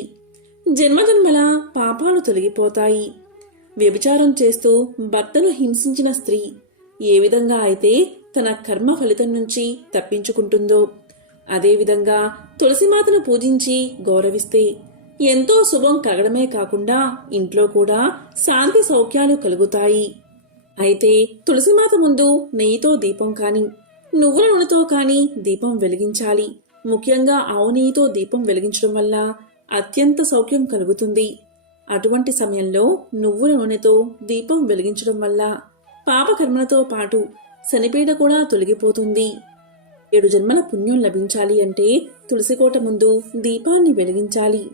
జన్మజన్మల పాపాలు తొలగిపోతాయి. వ్యభిచారం చేస్తూ భర్తను హింసించిన స్త్రీ ఏ విధంగా అయితే తన కర్మ ఫలితం నుంచి తప్పించుకుంటుందో, అదేవిధంగా తులసిమాతను పూజించి గౌరవిస్తే ఎంతో శుభం కలగడమే కాకుండా ఇంట్లో కూడా శాంతి సౌఖ్యాలు కలుగుతాయి. అయితే తులసిమాత ముందు నెయ్యితో దీపం కాని, నువ్వుల నూనెతో కాని దీపం వెలిగించాలి. ముఖ్యంగా ఆవు నెయ్యితో దీపం వెలిగించడం వల్ల అత్యంత సౌఖ్యం కలుగుతుంది. అటువంటి సమయంలో నువ్వుల నూనెతో దీపం వెలిగించడం వల్ల పాపకర్మలతో పాటు శనిపీడ కూడా తొలగిపోతుంది. 7 జన్మల పుణ్యం లభించాలి అంటే తులసికోట ముందు దీపాన్ని వెలిగించాలి.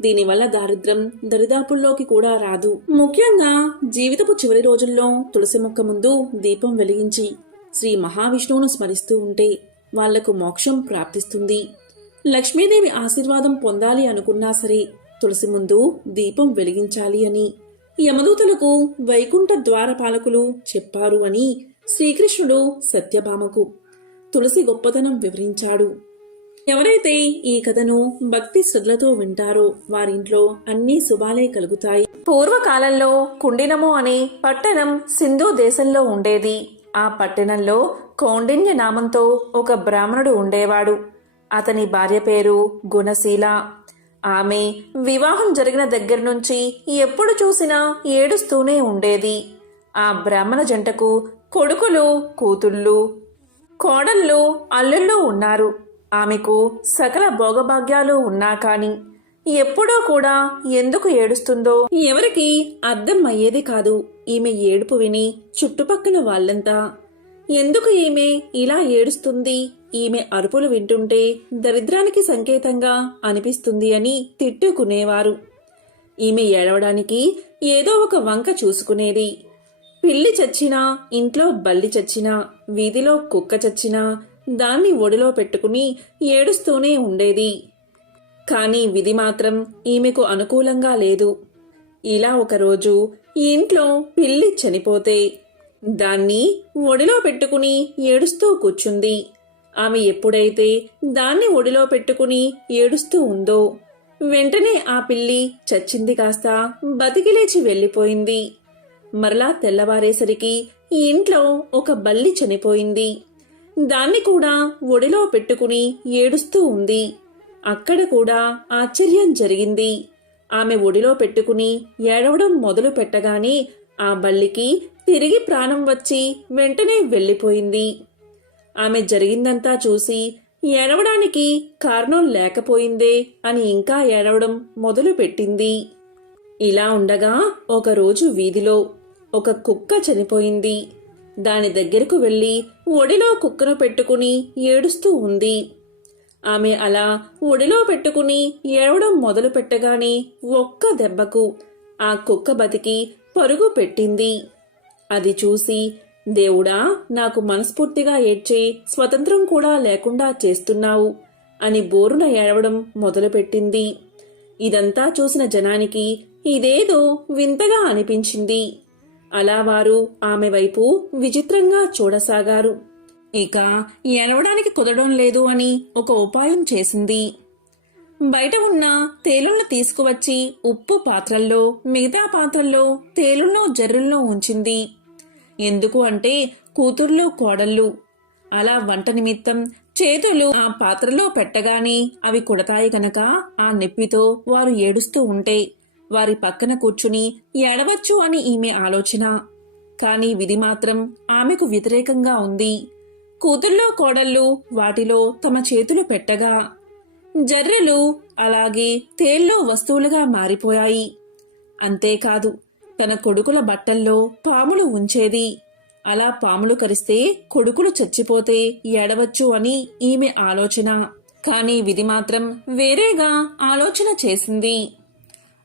దీనివల్ల దారిద్ర్యం దరిదాపుల్లోకి కూడా రాదు. ముఖ్యంగా జీవితపు చివరి రోజుల్లో తులసి మొక్క ముందు దీపం వెలిగించి శ్రీ మహావిష్ణువును స్మరిస్తూ ఉంటే వాళ్లకు మోక్షం ప్రాప్తిస్తుంది. లక్ష్మీదేవి ఆశీర్వాదం పొందాలి అనుకున్నా సరే తులసి ముందు దీపం వెలిగించాలి అని యమదూతలకు వైకుంఠ ద్వారపాలకులు చెప్పారు అని శ్రీకృష్ణుడు సత్యభామకు తులసి గొప్పతనం వివరించాడు. ఎవరైతే ఈ కథను భక్తి శ్రద్ధలతో వింటారో వారింట్లో అన్ని శుభాలే కలుగుతాయి. పూర్వకాలంలో కుండినము అనే పట్టణం సింధు దేశంలో ఉండేది. ఆ పట్టణంలో కౌండిన్య నామంతో ఒక బ్రాహ్మణుడు ఉండేవాడు. అతని భార్య పేరు గుణశీల. ఆమె వివాహం జరిగిన దగ్గర నుంచి ఎప్పుడు చూసినా ఏడుస్తూనే ఉండేది. ఆ బ్రాహ్మణ జంటకు కొడుకులు, కూతుళ్ళు, కోడళ్ళు, అల్లుళ్ళు ఉన్నారు. ఆమెకు సకల భోగభాగ్యాలు ఉన్నా కాని ఎప్పుడూ కూడా ఎందుకు ఏడుస్తుందో ఎవరికి అర్థం అయ్యేది కాదు. ఈమె ఏడుపు విని చుట్టుపక్కల వాళ్ళంతా ఎందుకు ఈమె ఇలా ఏడుస్తుంది, ఈమె అరుపులు వింటుంటే దరిద్రానికి సంకేతంగా అనిపిస్తుంది అని తిట్టుకునేవారు. ఈమె ఏడవడానికి ఏదో ఒక వంక చూసుకునేది. పిల్లి చచ్చినా, ఇంట్లో బల్లి చచ్చినా, వీధిలో కుక్క చచ్చినా దాన్ని ఒడిలో పెట్టుకుని ఏడుస్తూనే ఉండేది. కాని విధి మాత్రం ఈమెకు అనుకూలంగా లేదు. ఇలా ఒకరోజు ఇంట్లో పిల్లి చనిపోతే దాన్ని ఒడిలో పెట్టుకుని ఏడుస్తూ కూర్చుంది. ఆమె ఎప్పుడైతే దాన్ని ఒడిలో పెట్టుకుని ఏడుస్తూ ఉందో వెంటనే ఆ పిల్లి చచ్చింది కాస్త బతికి లేచి వెళ్ళిపోయింది. మరలా తెల్లవారేసరికి ఇంట్లో ఒక బల్లి చనిపోయింది. దాన్ని కూడా ఒడిలో పెట్టుకుని ఏడుస్తూ ఉంది. అక్కడ కూడా ఆశ్చర్యం జరిగింది. ఆమె ఒడిలో పెట్టుకుని ఏడవడం మొదలు పెట్టగానే ఆ బల్లికి తిరిగి ప్రాణం వచ్చి వెంటనే వెళ్ళిపోయింది. ఆమె జరిగిందంతా చూసి ఏడవడానికి కారణం లేకపోయిందే అని ఇంకా ఏడవడం మొదలు పెట్టింది. ఇలా ఉండగా ఒకరోజు వీధిలో ఒక కుక్క చనిపోయింది. దాని దగ్గరకు వెళ్లి ఒడిలో కుక్కను పెట్టుకుని ఏడుస్తూ ఉంది. ఆమె అలా ఒడిలో పెట్టుకుని ఏడవడం మొదలు పెట్టగానే ఒక్క దెబ్బకు ఆ కుక్క బతికి పరుగు పెట్టింది. అది చూసి, దేవుడా, నాకు మనస్ఫూర్తిగా ఏడ్చే స్వతంత్రం కూడా లేకుండా చేస్తున్నావు అని బోరున ఏడవడం మొదలుపెట్టింది. ఇదంతా చూసిన జనానికి ఇదేదో వింతగా అనిపించింది. అలా వారు ఆమె వైపు విచిత్రంగా చూడసాగారు. ఇక ఏడవడానికి కుదరడం లేదు అని ఒక ఉపాయం చేసింది. బయట ఉన్న తేలులను తీసుకువచ్చి ఉప్పు పాత్రల్లో, మిగతా పాత్రల్లో తేలుల్లో జర్రుల్లో ఉంచింది. ఎందుకు అంటే కూతుర్లు కోడళ్ళు అలా వంట నిమిత్తం చేతులు ఆ పాత్రలో పెట్టగానే అవి కుడతాయి గనక ఆ నొప్పితో వారు ఏడుస్తూ ఉంటే వారి పక్కన కూర్చుని ఏడవచ్చు అని ఈమె ఆలోచన. కాని విధి మాత్రం ఆమెకు వ్యతిరేకంగా ఉంది. కూతుర్లో కోడళ్ళు వాటిలో తమ చేతులు పెట్టగా జర్రెలు అలాగే తేల్లో వస్తువులుగా మారిపోయాయి. అంతేకాదు, తన కొడుకుల బట్టల్లో పాములు ఉంచేది. అలా పాములు కరిస్తే కొడుకులు చచ్చిపోతే ఏడవచ్చు అని ఈమె ఆలోచన. కాని విధి మాత్రం వేరేగా ఆలోచన చేసింది.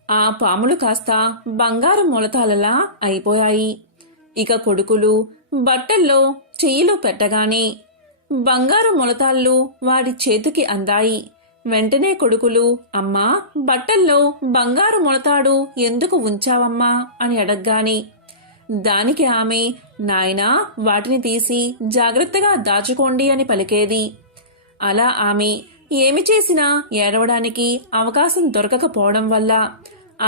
ఆ పాములు కాస్త బంగారు మొలతాలలా అయిపోయాయి. ఇక కొడుకులు బట్టల్లో చెయ్యిలో పెట్టగానే బంగారు మొలతాళ్ళు వాడి చేతికి అందాయి. వెంటనే కొడుకులు, అమ్మా, బట్టల్లో బంగారు మొలతాడు ఎందుకు ఉంచావమ్మా అని అడగ్గానే దానికి ఆమె, నాయనా, వాటిని తీసి జాగ్రత్తగా దాచుకోండి అని పలికేది. అలా ఆమె ఏమి చేసినా ఏడవడానికి అవకాశం దొరకకపోవడం వల్ల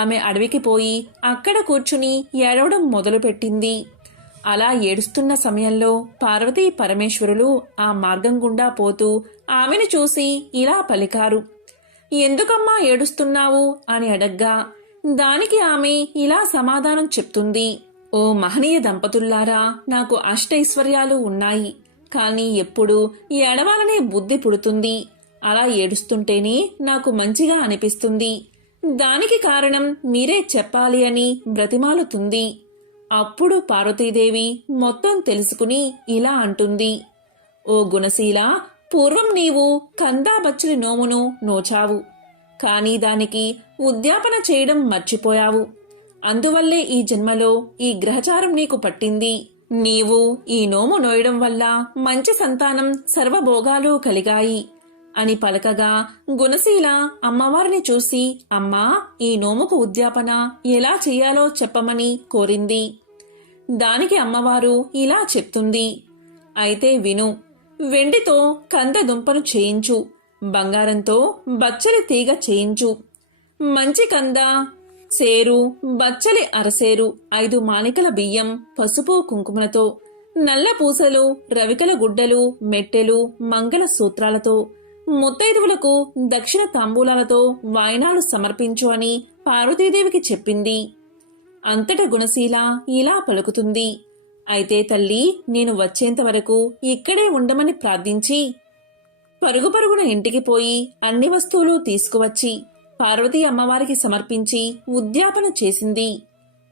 ఆమె అడవికి పోయి అక్కడ కూర్చుని ఏడవడం మొదలుపెట్టింది. అలా ఏడుస్తున్న సమయంలో పార్వతీ పరమేశ్వరులు ఆ మార్గం గుండా పోతూ ఆమెను చూసి ఇలా పలికారు. ఎందుకమ్మా ఏడుస్తున్నావు అని అడగ్గా దానికి ఆమె ఇలా సమాధానం చెప్తుంది. ఓ మహనీయ దంపతుల్లారా, నాకు అష్టైశ్వర్యాలు ఉన్నాయి. కానీ ఎప్పుడు ఏడవాలనే బుద్ధి పుడుతుంది. అలా ఏడుస్తుంటేనే నాకు మంచిగా అనిపిస్తుంది. దానికి కారణం మీరే చెప్పాలి అని బ్రతిమాలుతుంది. అప్పుడు పార్వతీదేవి మొత్తం తెలుసుకుని ఇలా అంటుంది. ఓ గుణశీల, పూర్వం నీవు కందాబచ్చలి నోమును నోచావు. కాని దానికి ఉద్యాపన చేయడం మర్చిపోయావు. అందువల్లే ఈ జన్మలో ఈ గ్రహచారం నీకు పట్టింది. నీవు ఈ నోము నోయడం వల్ల మంచి సంతానం, సర్వభోగాలు కలిగాయి అని పలకగా గుణశీల అమ్మవారిని చూసి, అమ్మా, ఈ నోముకు ఉద్యాపన ఎలా చెయ్యాలో చెప్పమని కోరింది. దానికి అమ్మవారు ఇలా చెప్తుంది. అయితే విను. వెండితో కంద దుంపను చేయించు, బంగారంతో బచ్చలి తీగ చేయించు. మంచి కంద సేరు, బచ్చలి అరసేరు, 5 మానికల బియ్యం, పసుపు కుంకుమలతో, నల్ల పూసలు, రవికల గుడ్డలు, మెట్టెలు, మంగళ సూత్రాలతో, ముత్తైదువులకు దక్షిణ తాంబూలాలతో వాయనాలు సమర్పించు అని పార్వతీదేవికి చెప్పింది. అంతట గుణశీల ఇలా పలుకుతుంది. అయితే తల్లి, నేను వచ్చేంత వరకు ఇక్కడే ఉండమని ప్రార్థించి పరుగు పరుగున ఇంటికి పోయి అన్ని వస్తువులు తీసుకువచ్చి పార్వతీ అమ్మవారికి సమర్పించి ఉద్యాపన చేసింది.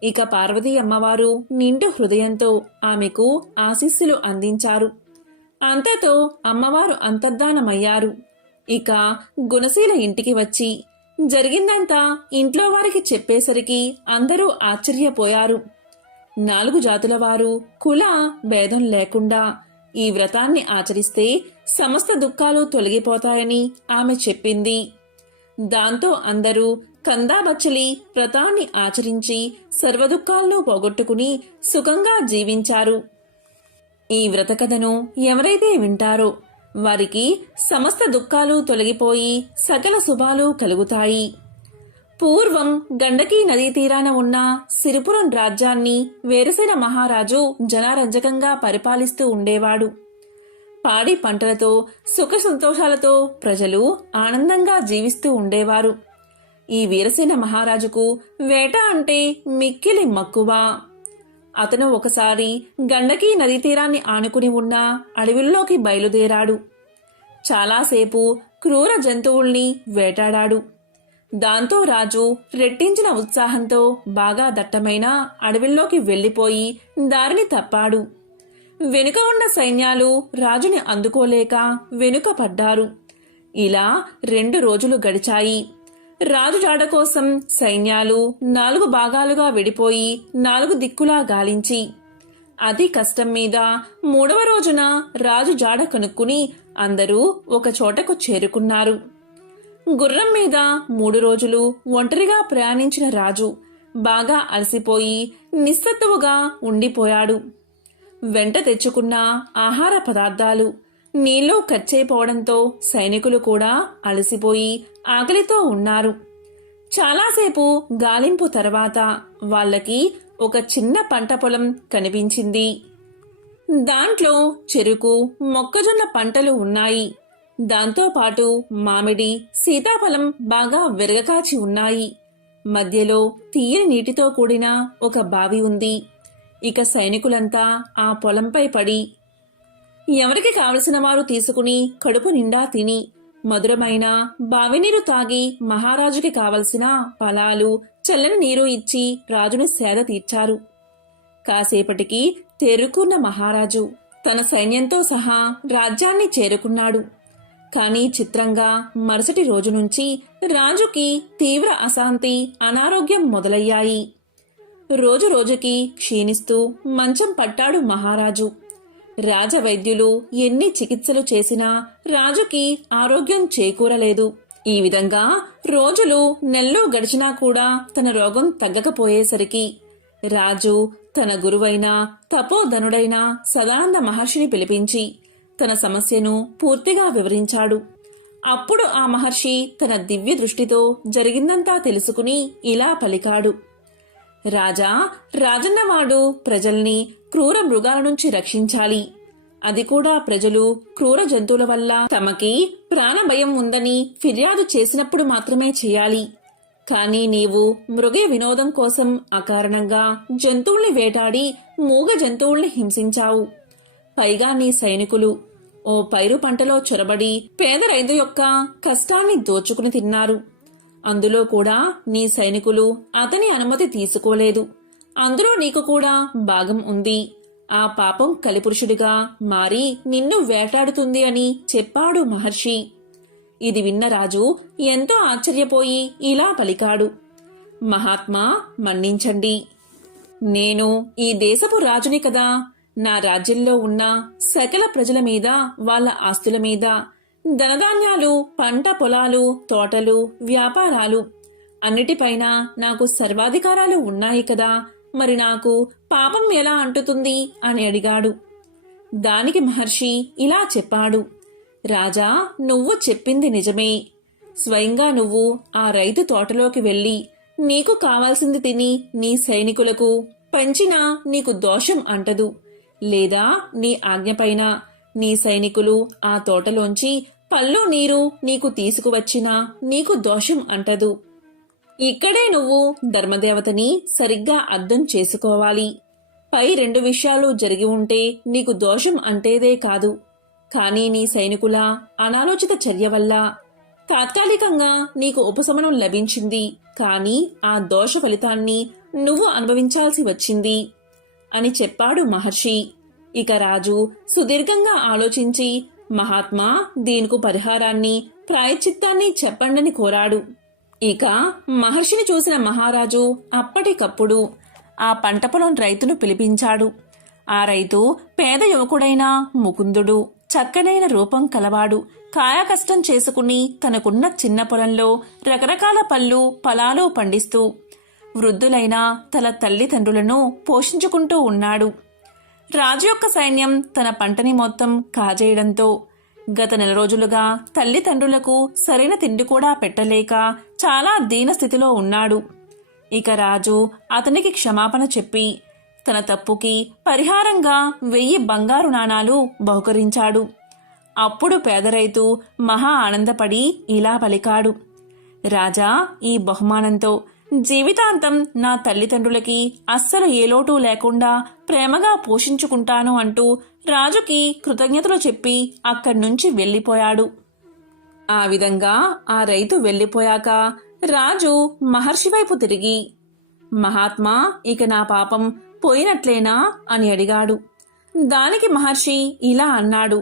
ఇక పార్వతీ అమ్మవారు నిండు హృదయంతో ఆమెకు ఆశీస్సులు అందించారు. అంతతో అమ్మవారు అంతర్ధానమయ్యారు. ఇక గుణశీల ఇంటికి వచ్చి జరిగిందంతా ఇంట్లో వారికి చెప్పేసరికి అందరూ ఆశ్చర్యపోయారు. 4 జాతుల వారు కుల భేదం లేకుండా ఈ వ్రతాన్ని ఆచరిస్తే సమస్త దుఃఖాలు తొలగిపోతాయని ఆమె చెప్పింది. దాంతో అందరూ కందాబచ్చలి వ్రతాన్ని ఆచరించి సర్వదుఖాలను పోగొట్టుకుని సుఖంగా జీవించారు. ఈ వ్రతకథను ఎవరైతే వింటారో వారికి సమస్త దుఃఖాలు తొలగిపోయి సకల శుభాలు కలుగుతాయి. పూర్వం గండకీ నదీ తీరాన ఉన్న సిరిపురం రాజ్యాన్ని వేరసేన మహారాజు జనారంజకంగా పరిపాలిస్తూ ఉండేవాడు. పాడి పంటలతో సుఖ సంతోషాలతో ప్రజలు ఆనందంగా జీవిస్తూ ఉండేవారు. ఈ వీరసేన మహారాజుకు వేట అంటే మిక్కిలి మక్కువ. అతను ఒకసారి గండకీ నదీ తీరాన్ని ఆనుకుని ఉన్న అడవుల్లోకి బయలుదేరాడు. చాలాసేపు క్రూర జంతువుల్ని వేటాడాడు. దాంతో రాజు రెట్టించిన ఉత్సాహంతో బాగా దట్టమైన అడవిలోకి వెళ్లిపోయి దారిని తప్పాడు. వెనుక ఉన్న సైన్యాలు రాజుని అందుకోలేక వెనుక పడ్డారు. ఇలా 2 రోజులు గడిచాయి. రాజు జాడ కోసం సైన్యాలు 4 భాగాలుగా విడిపోయి 4 దిక్కులా గాలించి అతి కష్టం మీద 3వ రోజున రాజు జాడ కనుక్కుని అందరూ ఒక చోటకు చేరుకున్నారు. గుర్రం మీద 3 రోజులు ఒంటరిగా ప్రయాణించిన రాజు బాగా అలసిపోయి నిస్సత్తువుగా ఉండిపోయాడు. వెంట తెచ్చుకున్న ఆహార పదార్థాలు నీళ్లు ఖర్చయిపోవడంతో సైనికులు కూడా అలసిపోయి ఆకలితో ఉన్నారు. చాలాసేపు గాలింపు తర్వాత వాళ్ళకి ఒక చిన్న పంట పొలం కనిపించింది. దాంట్లో చెరుకు, మొక్కజొన్న పంటలు ఉన్నాయి. దాంతోపాటు మామిడి, సీతాఫలం బాగా విరగకాచి ఉన్నాయి. మధ్యలో తీయని నీటితో కూడిన ఒక బావి ఉంది. ఇక సైనికులంతా ఆ పొలంపై పడి ఎవరికి కావలసిన వారు తీసుకుని కడుపు నిండా తిని మధురమైన బావినీరు తాగి మహారాజుకి కావలసిన ఫలాలు, చల్లని నీరు ఇచ్చి రాజుని సేద తీర్చారు. కాసేపటికి తేరుకున్న మహారాజు తన సైన్యంతో సహా రాజ్యాన్ని చేరుకున్నాడు. కానీ చిత్రంగా మరుసటి రోజు నుంచి రాజుకి తీవ్ర అశాంతి, అనారోగ్యం మొదలయ్యాయి. రోజు రోజుకి క్షీణిస్తూ మంచం పట్టాడు మహారాజు. రాజవైద్యులు ఎన్ని చికిత్సలు చేసినా రాజుకి ఆరోగ్యం చేకూరలేదు. ఈ విధంగా రోజులు నెలలు గడిచినా కూడా తన రోగం తగ్గకపోయేసరికి రాజు తన గురువైన తపోధనుడైన సదానంద మహర్షిని పిలిపించి తన సమస్యను పూర్తిగా వివరించాడు. అప్పుడు ఆ మహర్షి తన దివ్య దృష్టితో జరిగిందంతా తెలుసుకుని ఇలా పలికాడు: రాజా, రాజన్నవాడు ప్రజల్ని క్రూర మృగాల నుంచి రక్షించాలి. అది కూడా ప్రజలు క్రూర జంతువుల వల్ల తమకి ప్రాణభయం ఉందని ఫిర్యాదు చేసినప్పుడు మాత్రమే చేయాలి. కానీ నీవు మృగ వినోదం కోసం అకారణంగా జంతువుల్ని వేటాడి మూగ జంతువుల్ని హింసించావు. పైగా నీ సైనికులు ఓ పైరు పంటలో చొరబడి పేద రైతు యొక్క కష్టాన్ని దోచుకుని తిన్నారు. అందులో కూడా నీ సైనికులు అతని అనుమతి తీసుకోలేదు. అందులో నీకు కూడా భాగం ఉంది. ఆ పాపం కలిపురుషుడిగా మారి నిన్ను వేటాడుతుంది అని చెప్పాడు మహర్షి. ఇది విన్న రాజు ఎంతో ఆశ్చర్యపోయి ఇలా పలికాడు: మహాత్మా, మన్నించండి. నేను ఈ దేశపు రాజుని కదా. నా రాజ్యంలో ఉన్న సకల ప్రజల మీద, వాళ్ళ ఆస్తుల మీద, ధనధాన్యాలు, పంట పొలాలు, తోటలు, వ్యాపారాలు అన్నిటిపైన నాకు సర్వాధికారాలు ఉన్నాయి కదా. మరి నాకు పాపం ఎలా అంటుతుంది అని అడిగాడు. దానికి మహర్షి ఇలా చెప్పాడు: రాజా, నువ్వు చెప్పింది నిజమే. స్వయంగా నువ్వు ఆ రైతు తోటలోకి వెళ్లి నీకు కావాల్సింది తిని నీ సైనికులకు పంచినా నీకు దోషం అంటదు. లేదా నీ ఆజ్ఞపైన నీ సైనికులు ఆ తోటలోంచి పళ్ళు నీరు నీకు తీసుకువచ్చినా నీకు దోషం అంటదు. ఇక్కడే నువ్వు ధర్మదేవతని సరిగ్గా అర్థం చేసుకోవాలి. పై 2 విషయాలు జరిగి ఉంటే నీకు దోషం అంటేదే కాదు. కానీ నీ సైనికుల అనాలోచిత చర్య వల్ల తాత్కాలికంగా నీకు ఉపశమనం లభించింది. కానీ ఆ దోష ఫలితాన్ని నువ్వు అనుభవించాల్సి వచ్చింది అని చెప్పాడు మహర్షి. ఇక రాజు సుదీర్ఘంగా ఆలోచించి, మహాత్మా, దీనికి పరిహారాన్ని, ప్రాయశ్చిత్తాన్ని చెప్పండని కోరాడు. ఇక మహర్షిని చూసిన మహారాజు అప్పటికప్పుడు ఆ పంట పొలం రైతును పిలిపించాడు. ఆ రైతు పేద యువకుడైన ముకుందుడు. చక్కనైన రూపం కలవాడు. కాయకష్టం చేసుకుని తనకున్న చిన్న పొలంలో రకరకాల పళ్ళు ఫలాలు పండిస్తూ వృద్ధులైన తన తల్లిదండ్రులను పోషించుకుంటూ ఉన్నాడు. రాజు యొక్క సైన్యం తన పంటని మొత్తం కాజేయడంతో గత నెల రోజులుగా తల్లిదండ్రులకు సరైన తిండి కూడా పెట్టలేక చాలా దీనస్థితిలో ఉన్నాడు. ఇక రాజు అతనికి క్షమాపణ చెప్పి తన తప్పుకి పరిహారంగా 1000 బంగారు నాణాలు బహుకరించాడు. అప్పుడు పేద రైతు మహా ఆనందపడి ఇలా పలికాడు, రాజా, ఈ బహుమానంతో జీవితాంతం నా తల్లిదండ్రులకి అస్సలు ఏ లోటు లేకుండా ప్రేమగా పోషించుకుంటాను అంటూ రాజుకి కృతజ్ఞతలు చెప్పి అక్కడ్నుంచి వెళ్ళిపోయాడు. ఆ విధంగా ఆ రైతు వెళ్ళిపోయాక రాజు మహర్షి వైపు తిరిగి, మహాత్మా, ఇక నా పాపం పోయినట్లేనా అని అడిగాడు. దానికి మహర్షి ఇలా అన్నాడు,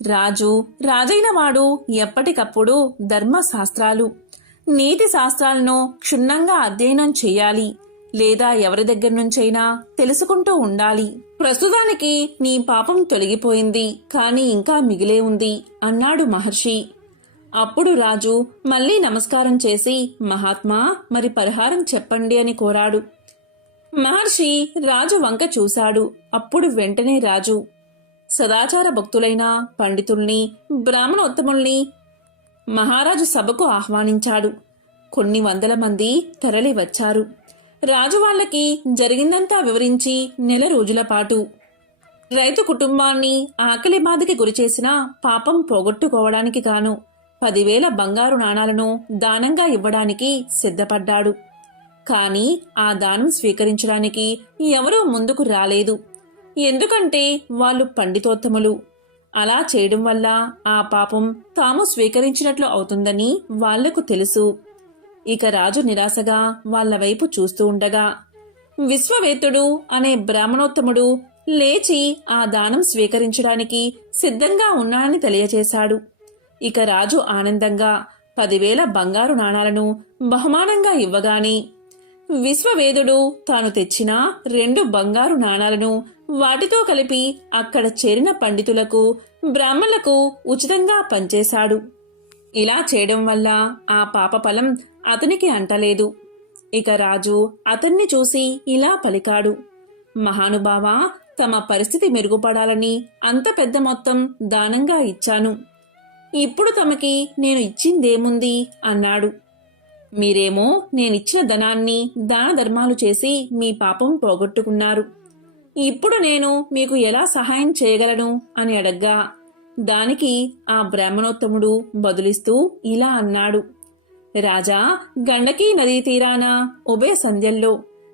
రాజు రాజైన వాడు ఎప్పటికప్పుడు ధర్మశాస్త్రాలు, నీతి శాస్త్రాలను క్షుణ్ణంగా అధ్యయనం చెయ్యాలి, లేదా ఎవరి దగ్గర నుంచైనా తెలుసుకుంటూ ఉండాలి. ప్రస్తుతానికి నీ పాపం తొలగిపోయింది, కాని ఇంకా మిగిలే ఉంది అన్నాడు మహర్షి. అప్పుడు రాజు మళ్లీ నమస్కారం చేసి, మహాత్మా, మరి పరిహారం చెప్పండి అని కోరాడు. మహర్షి రాజు వంక చూశాడు. అప్పుడు వెంటనే రాజు సదాచార భక్తులైన పండితుల్ని, బ్రాహ్మణోత్తముల్ని మహారాజు సభకు ఆహ్వానించాడు. కొన్ని వందల మంది తరలి వచ్చారు. రాజు వాళ్ళకి జరిగిందంతా వివరించి నెల రోజుల పాటు రైతు కుటుంబాన్ని ఆకలి బాధకి గురిచేసిన పాపం పోగొట్టుకోవడానికి గాను 10,000 బంగారు నాణాలను దానంగా ఇవ్వడానికి సిద్ధపడ్డాడు. కాని ఆ దానం స్వీకరించడానికి ఎవరూ ముందుకు రాలేదు. ఎందుకంటే వాళ్ళు పండితోత్తములు. అలా చేయడం వల్ల ఆ పాపం తాము స్వీకరించినట్లు అవుతుందని వాళ్లకు తెలుసు. ఇక రాజు నిరాశగా వాళ్ల వైపు చూస్తూ ఉండగా విశ్వవేత్తుడు అనే బ్రాహ్మణోత్తముడు లేచి ఆ దానం స్వీకరించడానికి సిద్ధంగా ఉన్నానని తెలియచేశాడు. ఇక రాజు ఆనందంగా 10,000 బంగారు నాణాలను బహుమానంగా ఇవ్వగానే విశ్వవేదుడు తాను తెచ్చిన 2 బంగారు నాణాలను వాటితో కలిపి అక్కడ చేరిన పండితులకు, బ్రాహ్మణులకు ఉచితంగా పంచేశాడు. ఇలా చేయడం వల్ల ఆ పాప ఫలం అతనికి అంటలేదు. ఇక రాజు అతన్ని చూసి ఇలా పలికాడు, మహానుభావా, తమ పరిస్థితి మెరుగుపడాలని అంత పెద్ద మొత్తం దానంగా ఇచ్చాను. ఇప్పుడు తమకి నేను ఇచ్చిందేముంది అన్నాడు. మీరేమో నేనిచ్చిన ధనాన్ని దాన ధర్మాలు చేసి మీ పాపం పోగొట్టుకున్నారు. ఇప్పుడు నేను మీకు ఎలా సహాయం చేయగలను అని అడగ్గా దానికి ఆ బ్రాహ్మణోత్తముడు బదులిస్తూ ఇలా అన్నాడు, రాజా, గండకీ నదీ తీరాన ఉభయ సంధ్యల్లో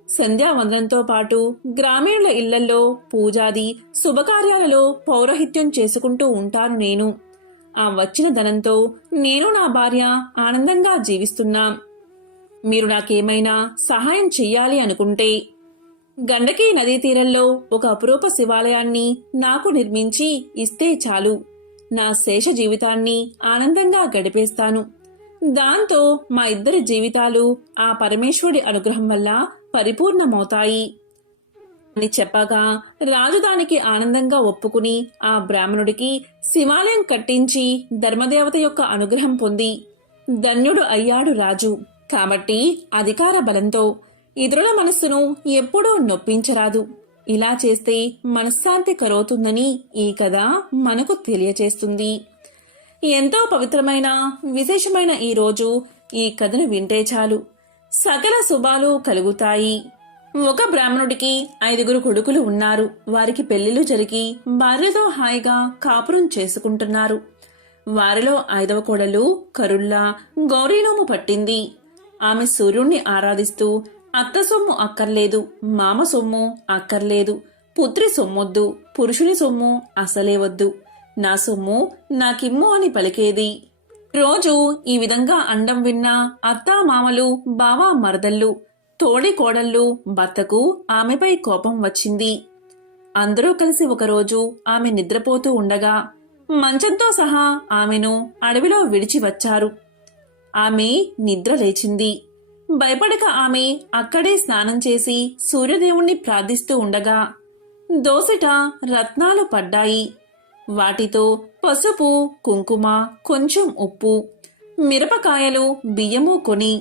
సంధ్యావందనంతో పాటు గ్రామీణుల ఇళ్లల్లో పూజాది శుభకార్యాలలో పౌరోహిత్యం చేసుకుంటూ ఉంటాను నేను. ఆ వచ్చిన ధనంతో నేను నా భార్య ఆనందంగా జీవిస్తున్నాం. మీరు నాకేమైనా సహాయం చెయ్యాలి అనుకుంటే గండకీ నదీ తీరంలో ఒక అపురూప శివాలయాన్ని నాకు నిర్మించి ఇస్తే చాలు. నా శేష జీవితాన్ని ఆనందంగా గడిపేస్తాను. దాంతో మా ఇద్దరి జీవితాలు ఆ పరమేశ్వరుడి అనుగ్రహం వల్ల పరిపూర్ణమవుతాయి అని చెప్పగా రాజు దానికి ఆనందంగా ఒప్పుకుని ఆ బ్రాహ్మణుడికి శివాలయం కట్టించి ధర్మదేవత యొక్క అనుగ్రహం పొంది ధన్యుడు అయ్యాడు రాజు. కాబట్టి అధికార బలంతో ఇతరుల మనస్సును ఎప్పుడూ నొప్పించరాదు. ఇలా చేస్తే మనశ్శాంతి కలుగుతుందని ఈ కథ మనకు తెలియచేస్తుంది. ఎంతో పవిత్రమైన విశేషమైన ఈ రోజు ఈ కథను వింటే చాలు, సకల శుభాలు కలుగుతాయి. ఒక బ్రాహ్మణుడికి 5 కొడుకులు ఉన్నారు. వారికి పెళ్లిళ్లు జరిగి భార్యతో హాయిగా కాపురం చేసుకుంటున్నారు. వారిలో 5వ కోడలు కరుల్లా గౌరీనోము పట్టింది. ఆమె సూర్యుణ్ణి ఆరాధిస్తూ అత్త సొమ్ము అక్కర్లేదు, మామ సొమ్ము అక్కర్లేదు, పుత్రి సొమ్మొద్దు, పురుషుని సొమ్ము అసలే వద్దు, నా సొమ్ము నాకిమ్ము అని పలికేది. రోజు ఈ విధంగా అండం విన్న అత్తా మామలు, బావా మరదళ్ళు, తోడి కోడళ్ళు భర్తకు ఆమెపై కోపం వచ్చింది. అందరూ కలిసి ఒకరోజు ఆమె నిద్రపోతూ ఉండగా మంచంతో సహా ఆమెను అడవిలో విడిచి వచ్చారు. ఆమె నిద్ర లేచింది. భయపడక ఆమె అక్కడే స్నానం చేసి సూర్యదేవుణ్ణి ప్రార్థిస్తూ ఉండగా దోసిట రత్నాలు పడ్డాయి. వాటితో పసుపు, కుంకుమ, కొంచెం ఉప్పు, మిరపకాయలు, బియ్యము కొని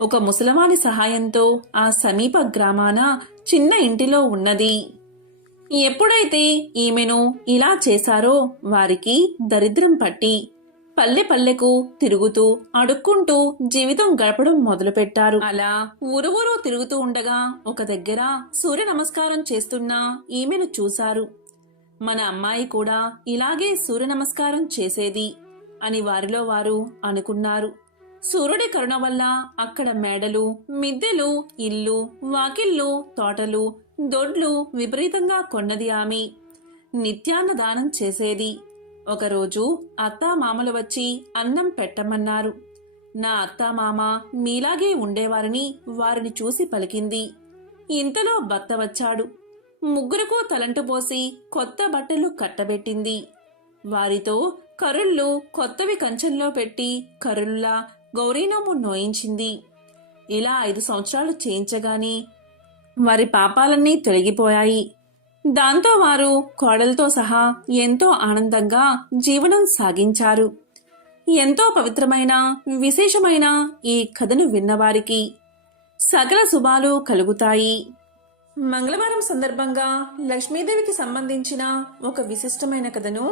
ఒక ముసలవాని సహాయంతో ఆ సమీప గ్రామాన చిన్న ఇంటిలో ఉన్నది. ఎప్పుడైతే ఈమెను ఇలా చేశారో వారికి దరిద్రం పట్టి పల్లె పల్లెకు తిరుగుతూ అడుక్కుంటూ జీవితం గడపడం మొదలుపెట్టారు. అలా ఊరు ఊరు తిరుగుతూ ఉండగా ఒక దగ్గర సూర్య నమస్కారం చేస్తున్న ఈమెను చూశారు. మన అమ్మాయి కూడా ఇలాగే సూర్య నమస్కారం చేసేది అని వారిలో వారు అనుకున్నారు. సూర్యుడి కరుణ వల్ల అక్కడ మేడలు, మిద్దెలు, ఇల్లు, వాకిళ్ళు, తోటలు, దొడ్లు విపరీతంగా కొన్నది ఆమె. నిత్యాన్నదానం చేసేది. ఒకరోజు అత్తామామలు వచ్చి అన్నం పెట్టమన్నారు. నా అత్తామామ మీలాగే ఉండేవారని వారిని చూసి పలికింది. ఇంతలో భర్త వచ్చాడు. ముగ్గురుకు తలంటు పోసి కొత్త బట్టలు కట్టబెట్టింది. వారితో కరుళ్ళు కొత్తవి కంచంలో పెట్టి కరుళ్ళలా గౌరీనోము నోయించింది. ఇలా 5 సంవత్సరాలు చేయించగానే వారి పాపాలన్నీ తొలగిపోయాయి. దాంతో వారు కోడలతో సహా ఎంతో ఆనందంగా జీవనం సాగించారు. ఎంతో పవిత్రమైన విశేషమైన ఈ కథను విన్నవారికి సకల శుభాలు కలుగుతాయి. మంగళవారం సందర్భంగా లక్ష్మీదేవికి సంబంధించిన ఒక విశిష్టమైన కథను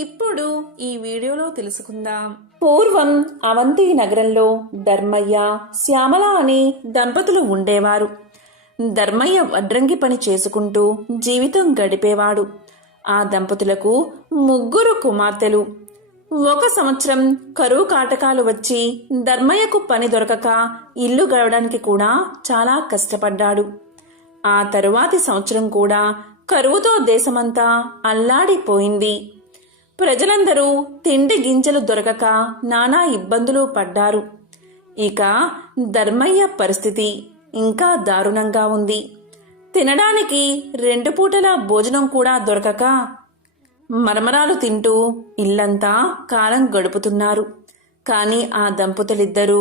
ఇప్పుడు ఈ వీడియోలో తెలుసుకుందాం. పూర్వం అవంతి నగరంలో ధర్మయ్య, శ్యామల అనే దంపతులు ఉండేవారు. ధర్మయ్య వడ్రంగి పని చేసుకుంటూ జీవితం గడిపేవాడు. ఆ దంపతులకు 3 కుమార్తెలు. ఒక సంవత్సరం కరువు కాటకాలు వచ్చి ధర్మయ్యకు పని దొరకక ఇల్లు గడవడానికి కూడా చాలా కష్టపడ్డాడు. ఆ తరువాతి సంవత్సరం కూడా కరువుతో దేశమంతా అల్లాడిపోయింది. ప్రజలందరూ తిండి గింజలు దొరకక నానా ఇబ్బందులు పడ్డారు. ఇక ధర్మయ్య పరిస్థితి ఇంకా దారుణంగా ఉంది. తినడానికి 2 పూటల భోజనం కూడా దొరకక మరమరాలు తింటూ ఇల్లంతా కాలం గడుపుతున్నారు. కానీ ఆ దంపతులిద్దరూ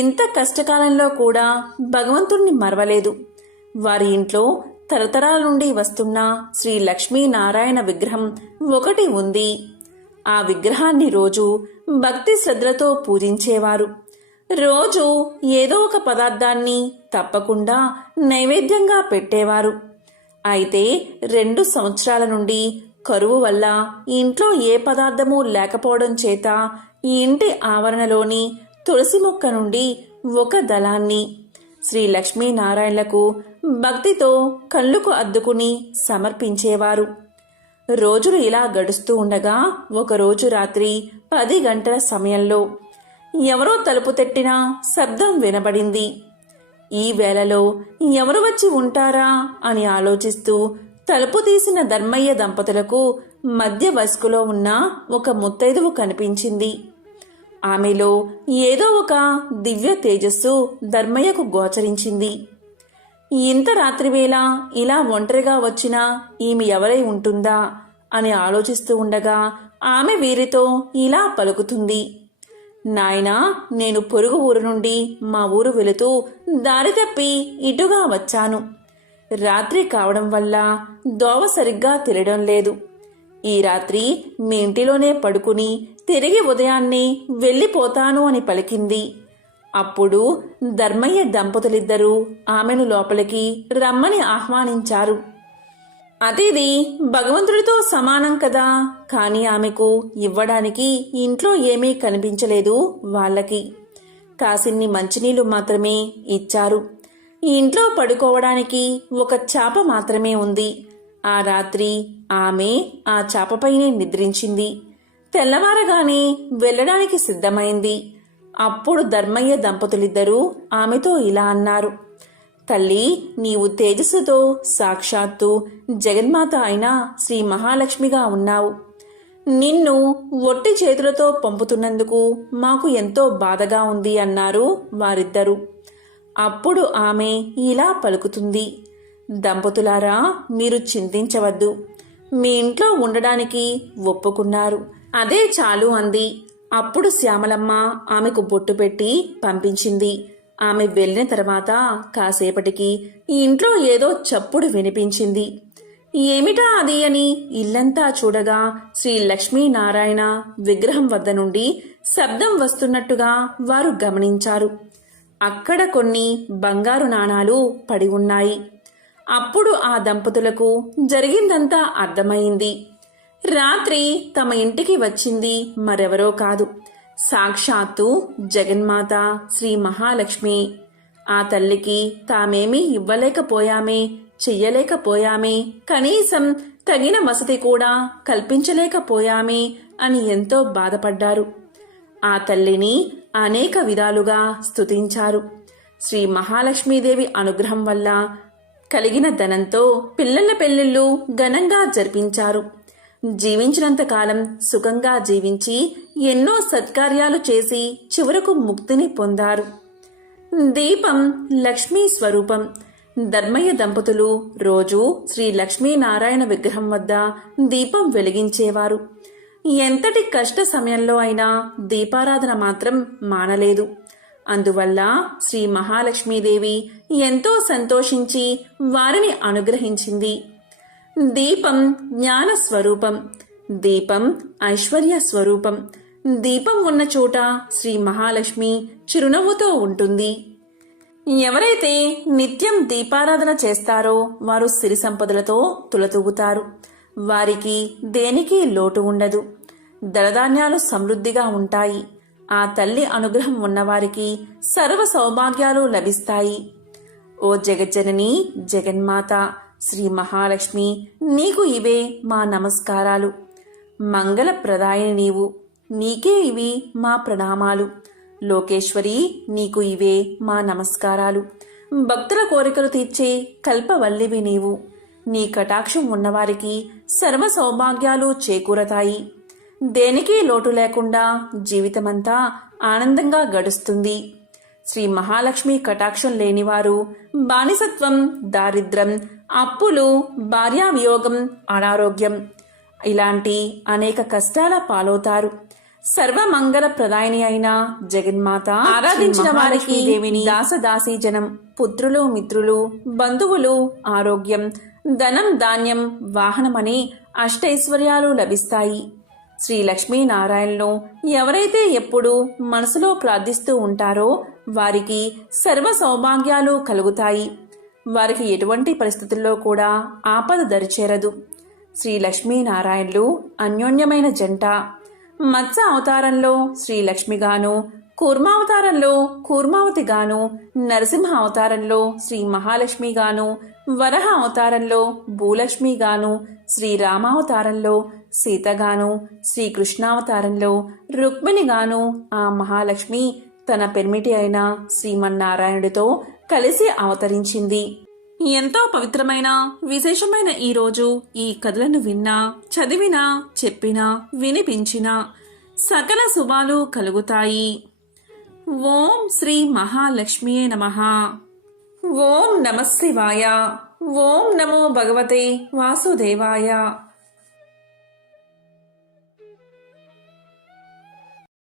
ఇంత కష్టకాలంలో కూడా భగవంతుణ్ణి మరవలేదు. వారి ఇంట్లో తరతరాల నుండి వస్తున్న శ్రీ లక్ష్మీనారాయణ విగ్రహం ఒకటి ఉంది. ఆ విగ్రహాన్ని రోజు భక్తి శ్రద్ధలతో పూజించేవారు. రోజు ఏదో ఒక పదార్థాన్ని తప్పకుండా నైవేద్యంగా పెట్టేవారు. అయితే 2 సంవత్సరాల నుండి కరువు వల్ల ఇంట్లో ఏ పదార్థమూ లేకపోవడం చేత ఈ ఇంటి ఆవరణలోని తులసి మొక్క నుండి ఒక దళాన్ని శ్రీ లక్ష్మీనారాయణలకు భక్తితో కళ్ళుకు అద్దుకుని సమర్పించేవారు. రోజులు ఇలా గడుస్తూ ఉండగా ఒకరోజు రాత్రి 10 గంటల సమయంలో ఎవరో తలుపు తట్టిన శబ్దం వినబడింది. ఈ వేళలో ఎవరు వచ్చి ఉంటారా అని ఆలోచిస్తూ తలుపు తీసిన ధర్మయ్య దంపతులకు మధ్య వయస్కులో ఉన్న ఒక ముత్తైదువు కనిపించింది. ఆమెలో ఏదో ఒక దివ్య తేజస్సు ధర్మయ్యకు గోచరించింది. ఇంత రాత్రివేళ ఇలా ఒంటరిగా వచ్చిన ఈమె ఎవరై ఉంటుందా అని ఆలోచిస్తూ ఉండగా ఆమె వీరితో ఇలా పలుకుతుంది. నాయనా, నేను పొరుగు ఊరు నుండి మా ఊరు వెళుతూ దారి తప్పి ఇటుగా వచ్చాను. రాత్రి కావడం వల్ల దోవ సరిగ్గా తెలియడం లేదు. ఈ రాత్రి మీ ఇంటిలోనే పడుకుని తిరిగి ఉదయాన్నే వెళ్ళిపోతాను అని పలికింది. అప్పుడు ధర్మయ్య దంపతులిద్దరూ ఆమెను లోపలికి రమ్మని ఆహ్వానించారు. అతిథి భగవంతుడితో సమానం కదా, కానీ ఆమెకు ఇవ్వడానికి ఇంట్లో ఏమీ కనిపించలేదు. వాళ్ళకి కాసిన్ని మంచినీళ్లు మాత్రమే ఇచ్చారు. ఇంట్లో పడుకోవడానికి ఒక చాప మాత్రమే ఉంది. ఆ రాత్రి ఆమె ఆ చాపపైనే నిద్రించింది. తెల్లవారగానే వెళ్ళడానికి సిద్ధమైంది. అప్పుడు ధర్మయ్య దంపతులిద్దరూ ఆమెతో ఇలా అన్నారు. తల్లి, నీవు తేజస్సుతో సాక్షాత్తు జగన్మాత అయిన శ్రీ మహాలక్ష్మిగా ఉన్నావు. నిన్ను ఒట్టి చేతులతో పంపుతున్నందుకు మాకు ఎంతో బాధగా ఉంది అన్నారు వారిద్దరూ. అప్పుడు ఆమె ఇలా పలుకుతుంది. దంపతులారా, మీరు చింతించవద్దు. మీ ఇంట్లో ఉండడానికి ఒప్పుకున్నారు, అదే చాలు అంది. అప్పుడు శ్యామలమ్మ ఆమెకు బొట్టు పెట్టి పంపించింది. ఆమె వెళ్ళిన తర్వాత కాసేపటికి ఈ ఇంట్లో ఏదో చప్పుడు వినిపించింది. ఏమిటా అది అని ఇల్లంతా చూడగా శ్రీ లక్ష్మీనారాయణ విగ్రహం వద్ద నుండి శబ్దం వస్తున్నట్టుగా వారు గమనించారు. అక్కడ కొన్ని బంగారు నాణాలు పడి ఉన్నాయి. అప్పుడు ఆ దంపతులకు జరిగిందంతా అర్థమైంది. రాత్రి తమ ఇంటికి వచ్చింది మరెవరో కాదు, సాక్షాత్తు జగన్మాత శ్రీ మహాలక్ష్మి. ఆ తల్లికి తామేమీ ఇవ్వలేకపోయామే, చెయ్యలేకపోయామే, కనీసం తగిన వసతి కూడా కల్పించలేకపోయామే అని ఎంతో బాధపడ్డారు. ఆ తల్లిని అనేక విధాలుగా స్తుతించారు. శ్రీ మహాలక్ష్మీదేవి అనుగ్రహం వల్ల కలిగిన ధనంతో పిల్లల పెళ్లిళ్లు ఘనంగా జరిపించారు. జీవించినంతకాలం సుఖంగా జీవించి ఎన్నో సత్కార్యాలు చేసి చివరకు ముక్తిని పొందారు. దీపం లక్ష్మీ స్వరూపం. ధర్మయ్య దంపతులు రోజూ శ్రీ లక్ష్మీనారాయణ విగ్రహం వద్ద దీపం వెలిగించేవారు. ఎంతటి కష్ట సమయంలో అయినా దీపారాధన మాత్రం మానలేదు. అందువల్ల శ్రీ మహాలక్ష్మీదేవి ఎంతో సంతోషించి వారిని అనుగ్రహించింది. దీపం జ్ఞాన స్వరూపం, దీపం ఐశ్వర్య స్వరూపం. దీపం ఉన్న చోట శ్రీ మహాలక్ష్మి చిరునవ్వుతో ఉంటుంది. ఎవరైతే నిత్యం దీపారాధన చేస్తారో వారు సిరి సంపదలతో తులతూగుతారు. వారికి దేనికి లోటు ఉండదు. ధనధాన్యాలు సమృద్ధిగా ఉంటాయి. ఆ తల్లి అనుగ్రహం ఉన్నవారికి సర్వ సౌభాగ్యాలు లభిస్తాయి. ఓ జగజ్జనని జగన్మాత శ్రీ మహాలక్ష్మి, నీకు ఇవే మా నమస్కారాలు. మంగళప్రదాయని నీవు, నీకే ఇవి మా ప్రణామాలు. లోకేశ్వరి, నీకు ఇవే మా నమస్కారాలు. భక్తుల కోరికలు తీర్చే కల్పవల్లివి నీవు. నీ కటాక్షం ఉన్నవారికి సర్వ సౌభాగ్యాలు చేకూరతాయి. దేనికి లోటు లేకుండా జీవితమంతా ఆనందంగా గడుస్తుంది. శ్రీ మహాలక్ష్మి కటాక్షం లేనివారు బానిసత్వం, దారిద్ర్యం, అప్పులు, భార్యావియోగం, అనారోగ్యం ఇలాంటి అనేక కష్టాల పాలవుతారు. సర్వమంగళ ప్రదాయిని అయిన జగన్మాత ఆరాధించిన వారికి దేవిని దాసదాసీ జనం, పుత్రులు, మిత్రులు, బంధువులు, ఆరోగ్యం, ధనం, ధాన్యం, వాహనమని అష్టైశ్వర్యాలు లభిస్తాయి. శ్రీ లక్ష్మీనారాయణను ఎవరైతే ఎప్పుడూ మనసులో ప్రార్థిస్తూ ఉంటారో వారికి సర్వ సౌభాగ్యాలు కలుగుతాయి. వారికి ఎటువంటి పరిస్థితుల్లో కూడా ఆపద దరిచేరదు. శ్రీ లక్ష్మీనారాయణులు అన్యోన్యమైన జంట. మత్స్య అవతారంలో శ్రీలక్ష్మిగాను, కూర్మావతారంలో కూర్మావతిగాను, నరసింహ అవతారంలో శ్రీ మహాలక్ష్మిగాను, వరహ అవతారంలో భూలక్ష్మిగాను, శ్రీరామావతారంలో సీతగాను, శ్రీకృష్ణావతారంలో రుక్మిణిగాను ఆ మహాలక్ష్మి తన పెర్మిటి అయిన శ్రీమన్నారాయణుడితో కలిసి అవతరించింది. ఎంతో పవిత్రమైన విశేషమైన ఈ రోజు ఈ కథలను విన్నా, చదివినా, చెప్పినా, వినిపించినా సకల శుభాలు కలుగుతాయి. ఓం శ్రీ మహాలక్ష్మియే నమః. ఓం నమః శివాయ. ఓం నమో భగవతే వాసుదేవాయ.